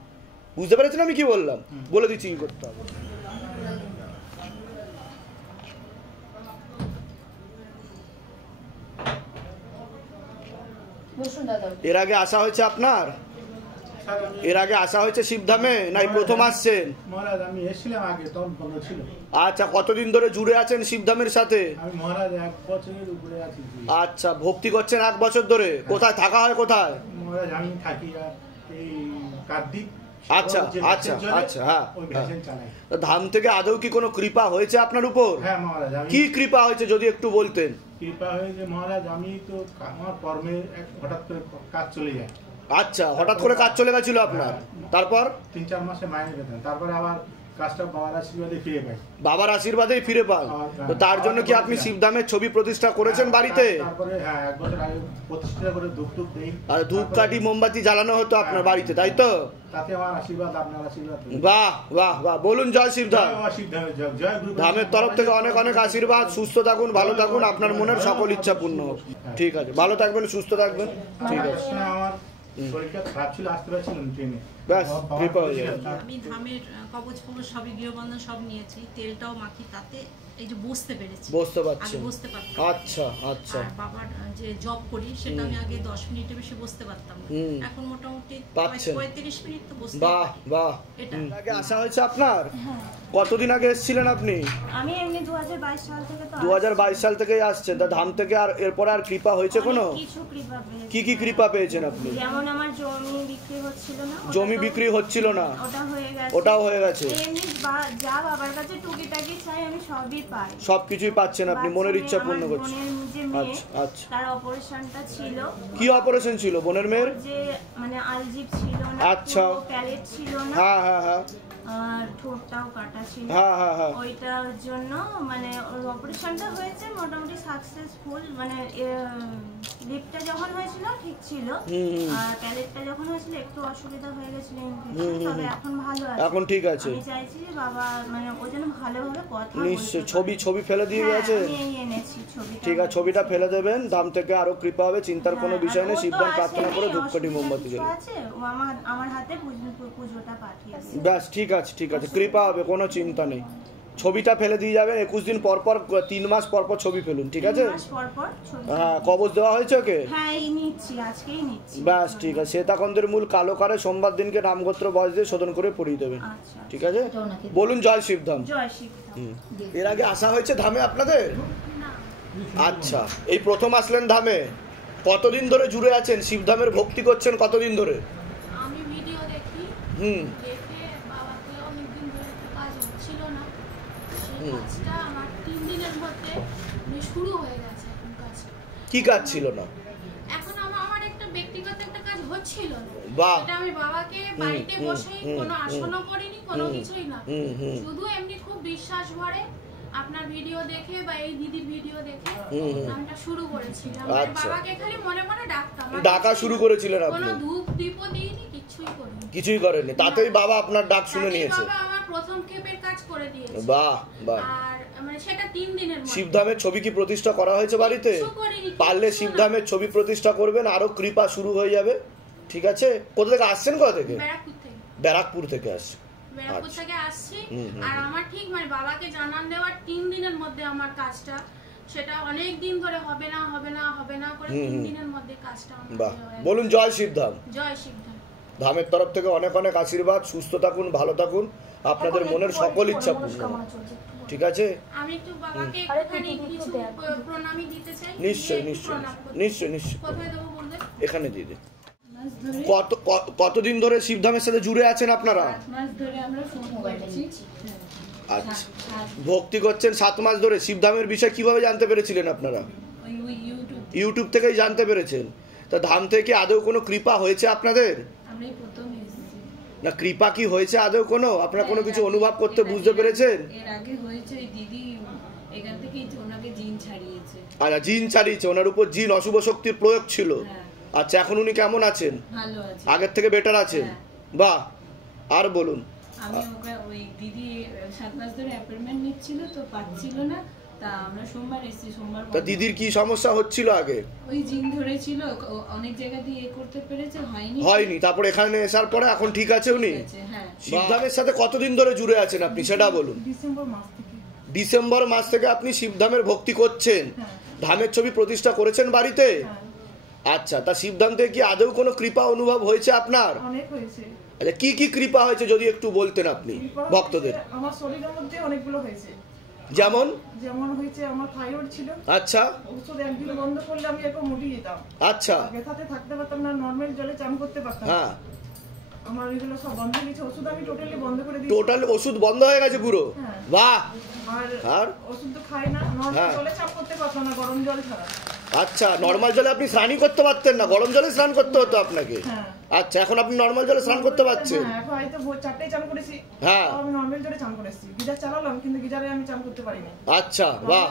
বুঝতে পেরেছেন আমি কি বললাম? বলে দিচ্ছি কি করতে হবে। এর আগে আসা হয়েছে আপনার? এর আগে আসা হয়েছে শিবধামে, নাই প্রথম আসছেন? মহারাজ আমি এসেছিলাম আগে, তখন বন্ধ ছিল। আচ্ছা, কতদিন ধরে জুড়ে আছেন শিবধামের সাথে? আমি মহারাজ 1 বছরের উপরে আছি। আচ্ছা, ভক্তি করছেন 1 বছর ধরে। কোথায় থাকা হয়? কোথায়? মহারাজ আমি থাকি এই কাকদ্বীপ। আচ্ছা আচ্ছা আচ্ছা, হ্যাঁ। ধাম থেকে আদৌ কি কোনো কৃপা হয়েছে আপনার উপর? হ্যাঁ মহারাজ। কি কৃপা হয়েছে যদি একটু বলতেন? কৃপা হয়েছে মহারাজ, আমি তো আমার কর্মে হঠাৎ করে কাজ চলে যায়। আচ্ছা, হঠাৎ করে কাজ চলে গেছিল আপনার, তারপর 3-4 মাসে মাইনে পেতেন, তারপরে আবার কাজটা বাবার আশীর্বাদে ফিরে পাই। বাবার আশীর্বাদেই ফিরে পান। তো তার জন্য কি আপনি শিবধামের ছবি প্রতিষ্ঠা করেছেন বাড়িতে? তারপরে হ্যাঁ, 1 বছর আগে প্রতিষ্ঠা করে ধূপ দেই, আর ধূপকাঠি মোমবাতি জ্বালানো হতো আপনার বাড়িতে, তাই তো? তাতে আমার আশীর্বাদ, আপনার আশীর্বাদ। বাহ বাহ বাহ, বলুন জয় শিবধাম। ধামের তরফ থেকে অনেক অনেক আশীর্বাদ। সুস্থ থাকুন, ভালো থাকুন, আপনার মনের সকল ইচ্ছা পূর্ণ হোক। ঠিক আছে, ভালো থাকবেন, সুস্থ থাকবেন। ঠিক আছে। আমার শরীরটা খারাপ ছিল, আসতে পারছিলাম ট্রেনে। ব্যাস, কৃপা হয়ে যাবে। আমি ধামের কবচ ফবচ সবই গৃহবন্ধন সব নিয়েছি, তেলটাও মাখি, তাতে এই যে বসতে পেরেছি। বসতে পারছি? আগে বসতে পারতাম। আচ্ছা আচ্ছা। আর বাবার যে জব করি সেটা আমি আগে 10 মিনিটের বেশি বসতে পারতাম না, এখন মোটামুটি 35 মিনিট তো বসতে। বাহ বাহ। এটা আগে আসা হয়েছে আপনার? কতদিন আগে এসেছিলেন আপনি? আমি এমনি 2022 সাল থেকে তো 2022 সাল থেকেই আসছেন। তা ধাম থেকে আর এরপরে আর কৃপা হয়েছে কোনো? কিছু কৃপা পেয়েছি। কি কি কৃপা পেয়েছেন আপনি? যেমন আমার জমি বিক্রি হচ্ছিল না, জমি বিক্রি হচ্ছিল না, ওটা হয়ে গেছে। ওটাও হয়ে গেছে। এমনি যা বাবার কাছে টুকিটাকি চাই আমি সবই পাই। সবকিছুই পাচ্ছেন আপনি, মনের ইচ্ছা পূর্ণ করছেন। আচ্ছা আচ্ছা। তার অপারেশনটা ছিল। কি অপারেশন ছিল বোনের মেয়ের? যে মানে আলজিভ ছিল না, আচ্ছা, প্যালেট ছিল না। হ্যাঁ হ্যাঁ হ্যাঁ। আর ঠোঁটটাও কাটা ছিল। ওইটার জন্য মানে ওর অপারেশনটা হয়েছে মোটামুটি সাকসেসফুল, মানে লিপটা যখন হয়েছিল ঠিক ছিল, আর প্যালেটটা যখন হয়েছিল একটু অসুবিধা হয়ে গেছিল ইনফেকশন, তবে এখন ভালো আছে, এখন ঠিক আছে। আমি চাইছি যে বাবা মানে ও যেন ভালোভাবে কথা বলতে। নিশ্চয় ছবি ফেলে দিয়ে গেছে, আমি এনেছি ছবিটা। ঠিক আছে, ছবিটা ফেলে দেবেন, ধাম থেকে আরো কৃপা হবে, চিন্তার কোনো বিষয় নেই। শিবধাম প্রার্থনা করে ধূপকাঠি মোমবাতি জ্বালান। আছে ও আমার হাতে পুজোটা পাঠিয়ে দিয়েছে। ব্যাস ঠিক আছে, ঠিক আছে, কৃপা হবে, কোনো চিন্তা নেই। ছবিটা ফেলে দিয়ে যাবেন, 21 দিন পর পর 3 মাস পর পর ছবি ফেলুন, ঠিক আছে? হ্যাঁ, কবজ দেওয়া হয়েছে ওকে? হ্যাঁ, এই নিচ্ছি, আজকেই নিচ্ছি। ব্যাস ঠিক আছে, শ্বেতাকন্দের মূল কালো কারে সোমবার দিনকে নামগোত্র বয়স দিয়ে শোধন করে পড়িয়ে দেবেন, ঠিক আছে? বলুন জয় শিবধাম। জয় শিবধাম। এর আগে আসা হয়েছে ধামে আপনাদের? আচ্ছা, এই প্রথম আসলেন ধামে। কতদিন ধরে জুড়ে আছেন শিবধামের ভক্তি করছেন? কতদিন ধরে? আমি ভিডিও দেখি, দেখে বাবাকে অনেকদিন ধরে কাজ হচ্ছিল না, সেই কাজটা আমার 3 দিনের মধ্যে শুরু হয়ে গেছে। এখন কাজ কি কাজ ছিল না? এখন আমার একটা ব্যক্তিগত একটা কাজ হচ্ছিল না, বাহ, এটা আমি বাবাকে বাড়িতে বসেই কোনো আসনও করিনি, কোনো কিছুই না, শুধু এমনি খুব বিশ্বাস ভরে আপনার ভিডিও দেখে বা এই দিদির ভিডিও দেখে আমরা শুরু করেছিলাম। বাবাকে খালি মনে মনে ডাকা শুরু করেছিলেন আপনি? কোনো ধূপ দীপ দিইনি, কিছুই করেননি, তাতেই বাবা আপনার ডাক শুনে নিয়েছে। বাবা আমার প্রথম ক্ষেপের কাজ করে দিয়েছে। বাহ বাহ। আর মানে সেটা 3 দিনের মধ্যে। শিবধামের ছবি কি প্রতিষ্ঠা করা হয়েছে বাড়িতে? পারলে শিবধামের ছবি প্রতিষ্ঠা করবেন, আরো কৃপা শুরু হয়ে যাবে, ঠিক আছে? কোথা থেকে আসছেন? কোথা থেকে? ব্যারাকপুর থেকে আসছেন। ব্যারাকপুর থেকে আসছি। আর আমার ঠিক মানে বাবাকে জানান দেওয়ার 3 দিনের মধ্যে আমার কাজটা, সেটা অনেক দিন ধরে হবে না করে 3 দিনের মধ্যে কাজটা আমার হয়ে গেছে। বলুন জয় শিবধাম। জয় শিবধাম। ধামের তরফ থেকে অনেক অনেক আশীর্বাদ, সুস্থ থাকুন, ভালো থাকুন, আপনাদের মনের সকল ইচ্ছা পূর্ণ, ঠিক আছে? আমি একটু বাবাকে একটুখানি কিছু প্রণামী দিতে চাই। নিশ্চয় নিশ্চয় নিশ্চয় নিশ্চয়। কোথায় দেবো বলবেন? এখানে দিয়ে দিন। কতদিন ধরে শিবধামের সাথে জুড়ে আছেন আপনারা? 7 মাস ধরে আমরা ফোন করছি। আচ্ছা, ভক্তি করছেন 7 মাস ধরে। শিবধামের বিষয় কিভাবে জানতে পেরেছিলেন আপনারা? ইউটিউব থেকেই জানতে পেরেছেন। তা ধাম থেকে আদৌ কোনো কৃপা হয়েছে আপনাদের? আমি প্রথম এসেছি না, কৃপা কি হয়েছে আদৌ কোনো? আপনারা কোনো কিছু অনুভব করতে বুঝতে পেরেছেন? এর আগে হয়েছে, এই দিদি এখান থেকে ওনাকে জিন ছাড়িয়েছে। আচ্ছা, জিন ছাড়িয়েছে, ওনার উপর জিন অশুভ শক্তির প্রয়োগ ছিল। আচ্ছা, এখন উনি কেমন আছেন? ভালো আছেন, আগের থেকে বেটার আছেন। বাহ, আর বলুন। আমি ওই দিদি 7 মাস ধরে অ্যাপয়েন্টমেন্ট নিচ্ছিল, তো পাচ্ছিল না, তা আমরা সোমবার এসেছি। সোমবার তা দিদির কি সমস্যা হচ্ছিল আগে? ওই জিন ধরেছিল, অনেক জায়গা দিয়ে করতে পেরেছে, হয়নি, তারপর এখানে আসার পরে এখন ঠিক আছে উনি? হ্যাঁ। শিবধামের সাথে কতদিন ধরে জুড়ে আছেন আপনি সেটা বলুন। ডিসেম্বর মাস থেকে আপনি শিবধামের ভক্তি করছেন। ধামের ছবি প্রতিষ্ঠা করেছেন বাড়িতে? আচ্ছা, তা শিবধাম থেকে কি আদৌ কোনো কৃপা অনুভব হয়েছে আপনার? অনেক হয়েছে। আচ্ছা, কি কি কৃপা হয়েছে যদি একটু বলতেন আপনি ভক্তদের? আমার শরীরের মধ্যে অনেকগুলো হয়েছে। যেমন হয়েছে আমার থাইরয়েড ছিল। আচ্ছা। ওষুধ একদিন বন্ধ করলে আমি একটু মোটি যেতাম। আচ্ছা। ব্যথাতে থাকতে পারতাম না, নরমাল জলে চান করতে পারতাম। হ্যাঁ। আমার এগুলো সব বন্ধ হয়ে গেছে, ওষুধ আমি টোটালি বন্ধ করে দিয়েছি। টোটাল ওষুধ বন্ধ হয়ে গেছে পুরো? বাহ। আর ওষুধ তো খাই না, নরমাল জলে চান করতে পারতাম না, গরম জল ছাড়া। আচ্ছা, নরমাল জলে আপনি স্নানই করতে পারতেন না, গরম জলে স্নান করতে হতো আপনাকে? আচ্ছা, এখন আপনি নরমাল জলে স্নান করতে পারছেন? হ্যাঁ, এখন হয়তো 4টায় চান করেছি। হ্যাঁ, আমি নরমাল জলে চান করেছি। গিজার চালালাম, কিন্তু গিজারে আমি চান করতে পারিনি। আচ্ছা, বাহ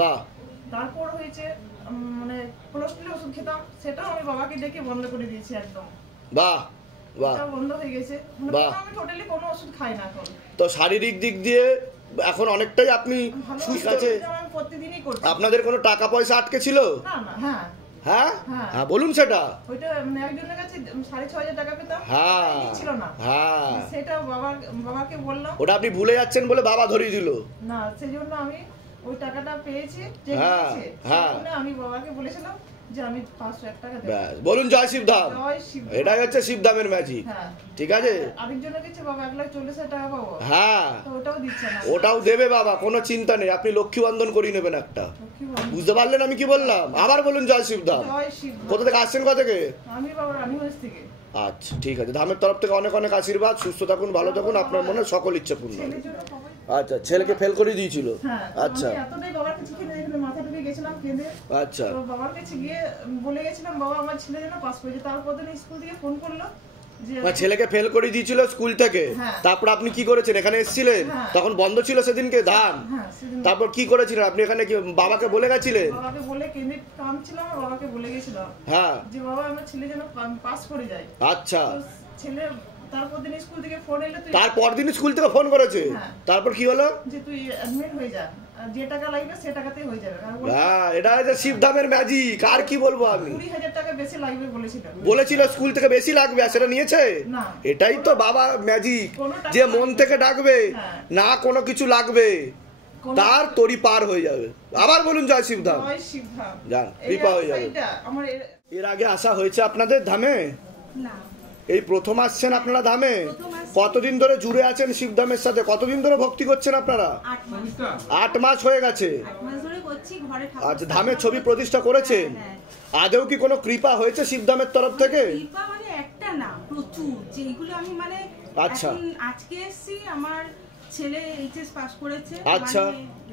বাহ। তারপর হয়েছে মানে কোলেস্ট্রলের ওষুধ খেতাম, সেটাও আমি বাবাকে ডেকে বন্ধ করে দিয়েছি একদম। বাহ বাহ, বন্ধ হয়ে গেছে। বাহ। আমি টোটালি কোনো ওষুধ খাই না এখন। তো শারীরিক দিক দিয়ে এখন অনেকটাই আপনি সুস্থ আছেন? আমি প্রতিদিনই করছি। আপনাদের কোনো টাকা পয়সা আটকে ছিল? না না। হ্যাঁ হ্যাঁ হ্যাঁ, বলুন সেটা। ওইটা মানে একজনের কাছে 6,500 টাকা পেতাম। হ্যাঁ ছিল না। হ্যাঁ, সেটা বাবাকে বললাম। ওটা আপনি ভুলে যাচ্ছেন বলে বাবা ধরিয়ে দিল না, সেজন্য আমি ওই টাকাটা পেয়েছি। হ্যাঁ হ্যাঁ, আমি বাবাকে বলেছিলাম যে আমি 501 টাকা দেব। ব্যাস, বলুন জয় শিবধাম। এটাই হচ্ছে শিবধামের ম্যাজিক। ঠিক আছে। আরেকজনের কাছে বাবা 1,40,000 টাকা পাবো। হ্যাঁ, তো ওটাও দিচ্ছে না। ওটাও দেবে বাবা, কোনো চিন্তা নেই, আপনি লক্ষ্মী বন্ধন করিয়ে নেবেন একটা। বুঝতে পারলেন আমি কি বললাম? আবার বলুন জয় শিবধাম। কোথা থেকে আসছেন? কোথা থেকে? আমি বাবা রানীগঞ্জ থেকে। আচ্ছা, ঠিক আছে, ধামের তরফ থেকে অনেক অনেক আশীর্বাদ, সুস্থ থাকুন, ভালো থাকুন, আপনার মনে সকল ইচ্ছা পূর্ণ হবে। আচ্ছা, ছেলেকে ফেল করে দিয়েছিল? আচ্ছা, এতটাই বাবার কাছে কিনে এখানে মাথা ঢুকে গেছিলাম কেঁদে। আচ্ছা, তো বাবার কাছে গিয়ে বলে গেছিলাম বাবা আমার ছেলে যেন পাস করেছে। তারপর দিন স্কুল থেকে ফোন করলো মানে ছেলেকে ফেল করে দিয়েছিল স্কুল থেকে, তারপর আপনি কি করেছেন? এখানে এসেছিলেন, তখন বন্ধ ছিল সেদিনকে ধান, তারপর কি করেছিলেন আপনি? এখানে কি বাবাকে বলে গেছিলেন? বাবাকে বলে কেনে কাম ছিল, আমার বাবাকে বলে গেছিলাম হ্যাঁ যে বাবা আমার ছেলে যেন পাস করে যায়। আচ্ছা, ছেলে তারপর দিন স্কুল থেকে ফোন এলো, তারপর দিন স্কুল থেকে ফোন করেছে, তারপর কি হলো? যে তুই অ্যাডমিট হয়ে যা, যে টাকা লাগবে সে টাকাতেই হয়ে যাবে। হ্যাঁ, এটা হচ্ছে শিবধামের ম্যাজিক, আর কি বলবো আমি। 20,000 টাকা বেশি লাগবে বলেছিল স্কুল থেকে বেশি লাগবে, আর সেটা নিয়েছে। এটাই তো বাবা ম্যাজিক, যে মন থেকে ডাকবে না কোনো কিছু লাগবে, তার তরি পার হয়ে যাবে। আবার বলুন জয় শিবধাম, যান কৃপা হয়ে যাবে। এর আগে আসা হয়েছে আপনাদের ধামে? না, এই প্রথম আসছেন আপনারা ধামে? কতদিন ধরে জুড়ে আছেন শিবধামের সাথে? কতদিন ধরে ভক্তি করছেন আপনারা? 8 মাস হয়ে গেছে। আচ্ছা, ধামের ছবি প্রতিষ্ঠা করেছেন? আদেও কি কোনো কৃপা হয়েছে শিবধামের তরফ থেকে? কৃপা মানে একটা না, প্রচুর, যেগুলো আমি মানে আচ্ছা আজকে এসেছি, আমার ছেলে এইচএস পাস করেছে, আচ্ছা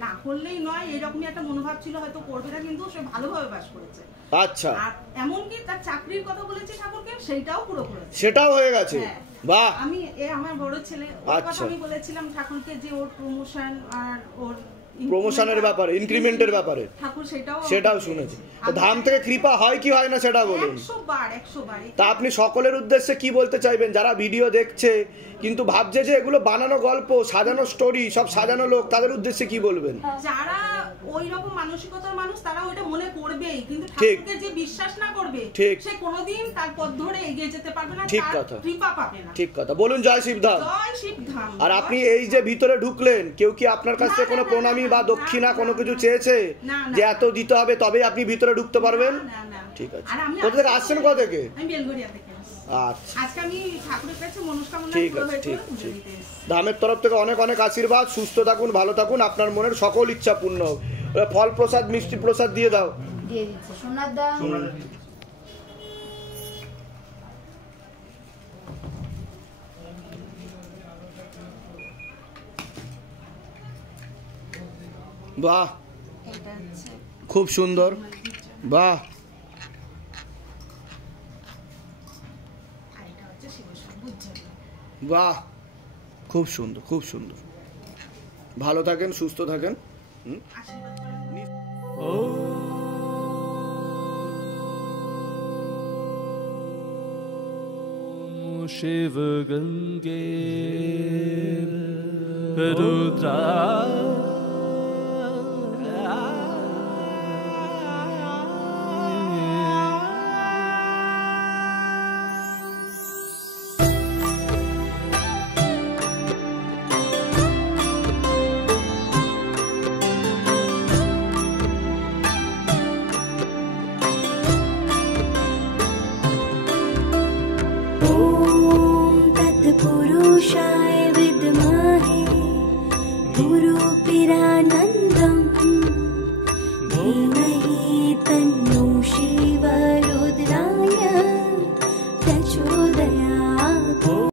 না করলেই নয় এরকমই একটা মনোভাব ছিল, হয়তো করবে না, কিন্তু সে ভালোভাবে পাস করেছে। আচ্ছা, আর এমনকি তার চাকরির কথা বলেছি ঠাকুরকে, সেইটাও পুরো করেছে, সেটাও হয়ে গেছে। বাহ, আমি আমার বড় ছেলে, ওর কথা আমি বলেছিলাম ঠাকুরকে যে ওর প্রমোশন আর ওর প্রমোশনের ব্যাপারে, ইনক্রিমেন্টের ব্যাপারে, ঠাকুর সেটাও শুনেছি। ধাম থেকে কৃপা হয় কি হয় না সেটা বলুন। 100 বার। তা আপনি সকলের উদ্দেশ্যে কি বলতে চাইবেন যারা ভিডিও দেখছে কিন্তু ভাবছে যে এগুলো বানানো গল্প, সাজানো স্টোরি, সব সাজানো লোক, তাদের উদ্দেশ্যে কি বলবেন? যারা ওই রকম মানসিকতার মানুষ তারা ওইটা মনে করবেই, কিন্তু ঠাকুরকে যে বিশ্বাস না করবে সে কোনোদিন তার পথ ধরে এগিয়ে যেতে পারবে না, ঠিক কথা, কৃপা পাবে না। ঠিক কথা বলুন। জয় শিবধাম। জয় শিবধাম। আর আপনি এই যে ভিতরে ঢুকলেন, কেউ কি আপনার কাছে কোনো প্রণামী বা দক্ষিণা কোনো কিছু চেয়েছে যে এত দিতে হবে তবেই আপনি ভিতরে ঢুকতে পারবেন? ঠিক আছে। কোথা থেকে আসছেন? কোথা থেকে? আমি বেলঘরিয়া থেকে। আচ্ছা, আজকে আমি ঠাকুরের কাছে মনস্কামনা ঠিক আছে, ঠিক আছে। ধামের তরফ থেকে অনেক অনেক আশীর্বাদ, সুস্থ থাকুন, ভালো থাকুন, আপনার মনের সকল ইচ্ছা পূর্ণ হোক। ফল প্রসাদ, মিষ্টি প্রসাদ দিয়ে দাও। দিয়ে দিচ্ছে সোনার দাম। বাহ, খুব সুন্দর। বাহ, বাহ, খুব সুন্দর, খুব সুন্দর। ভালো থাকেন, সুস্থ থাকেন। शिव गंगे रुद्रा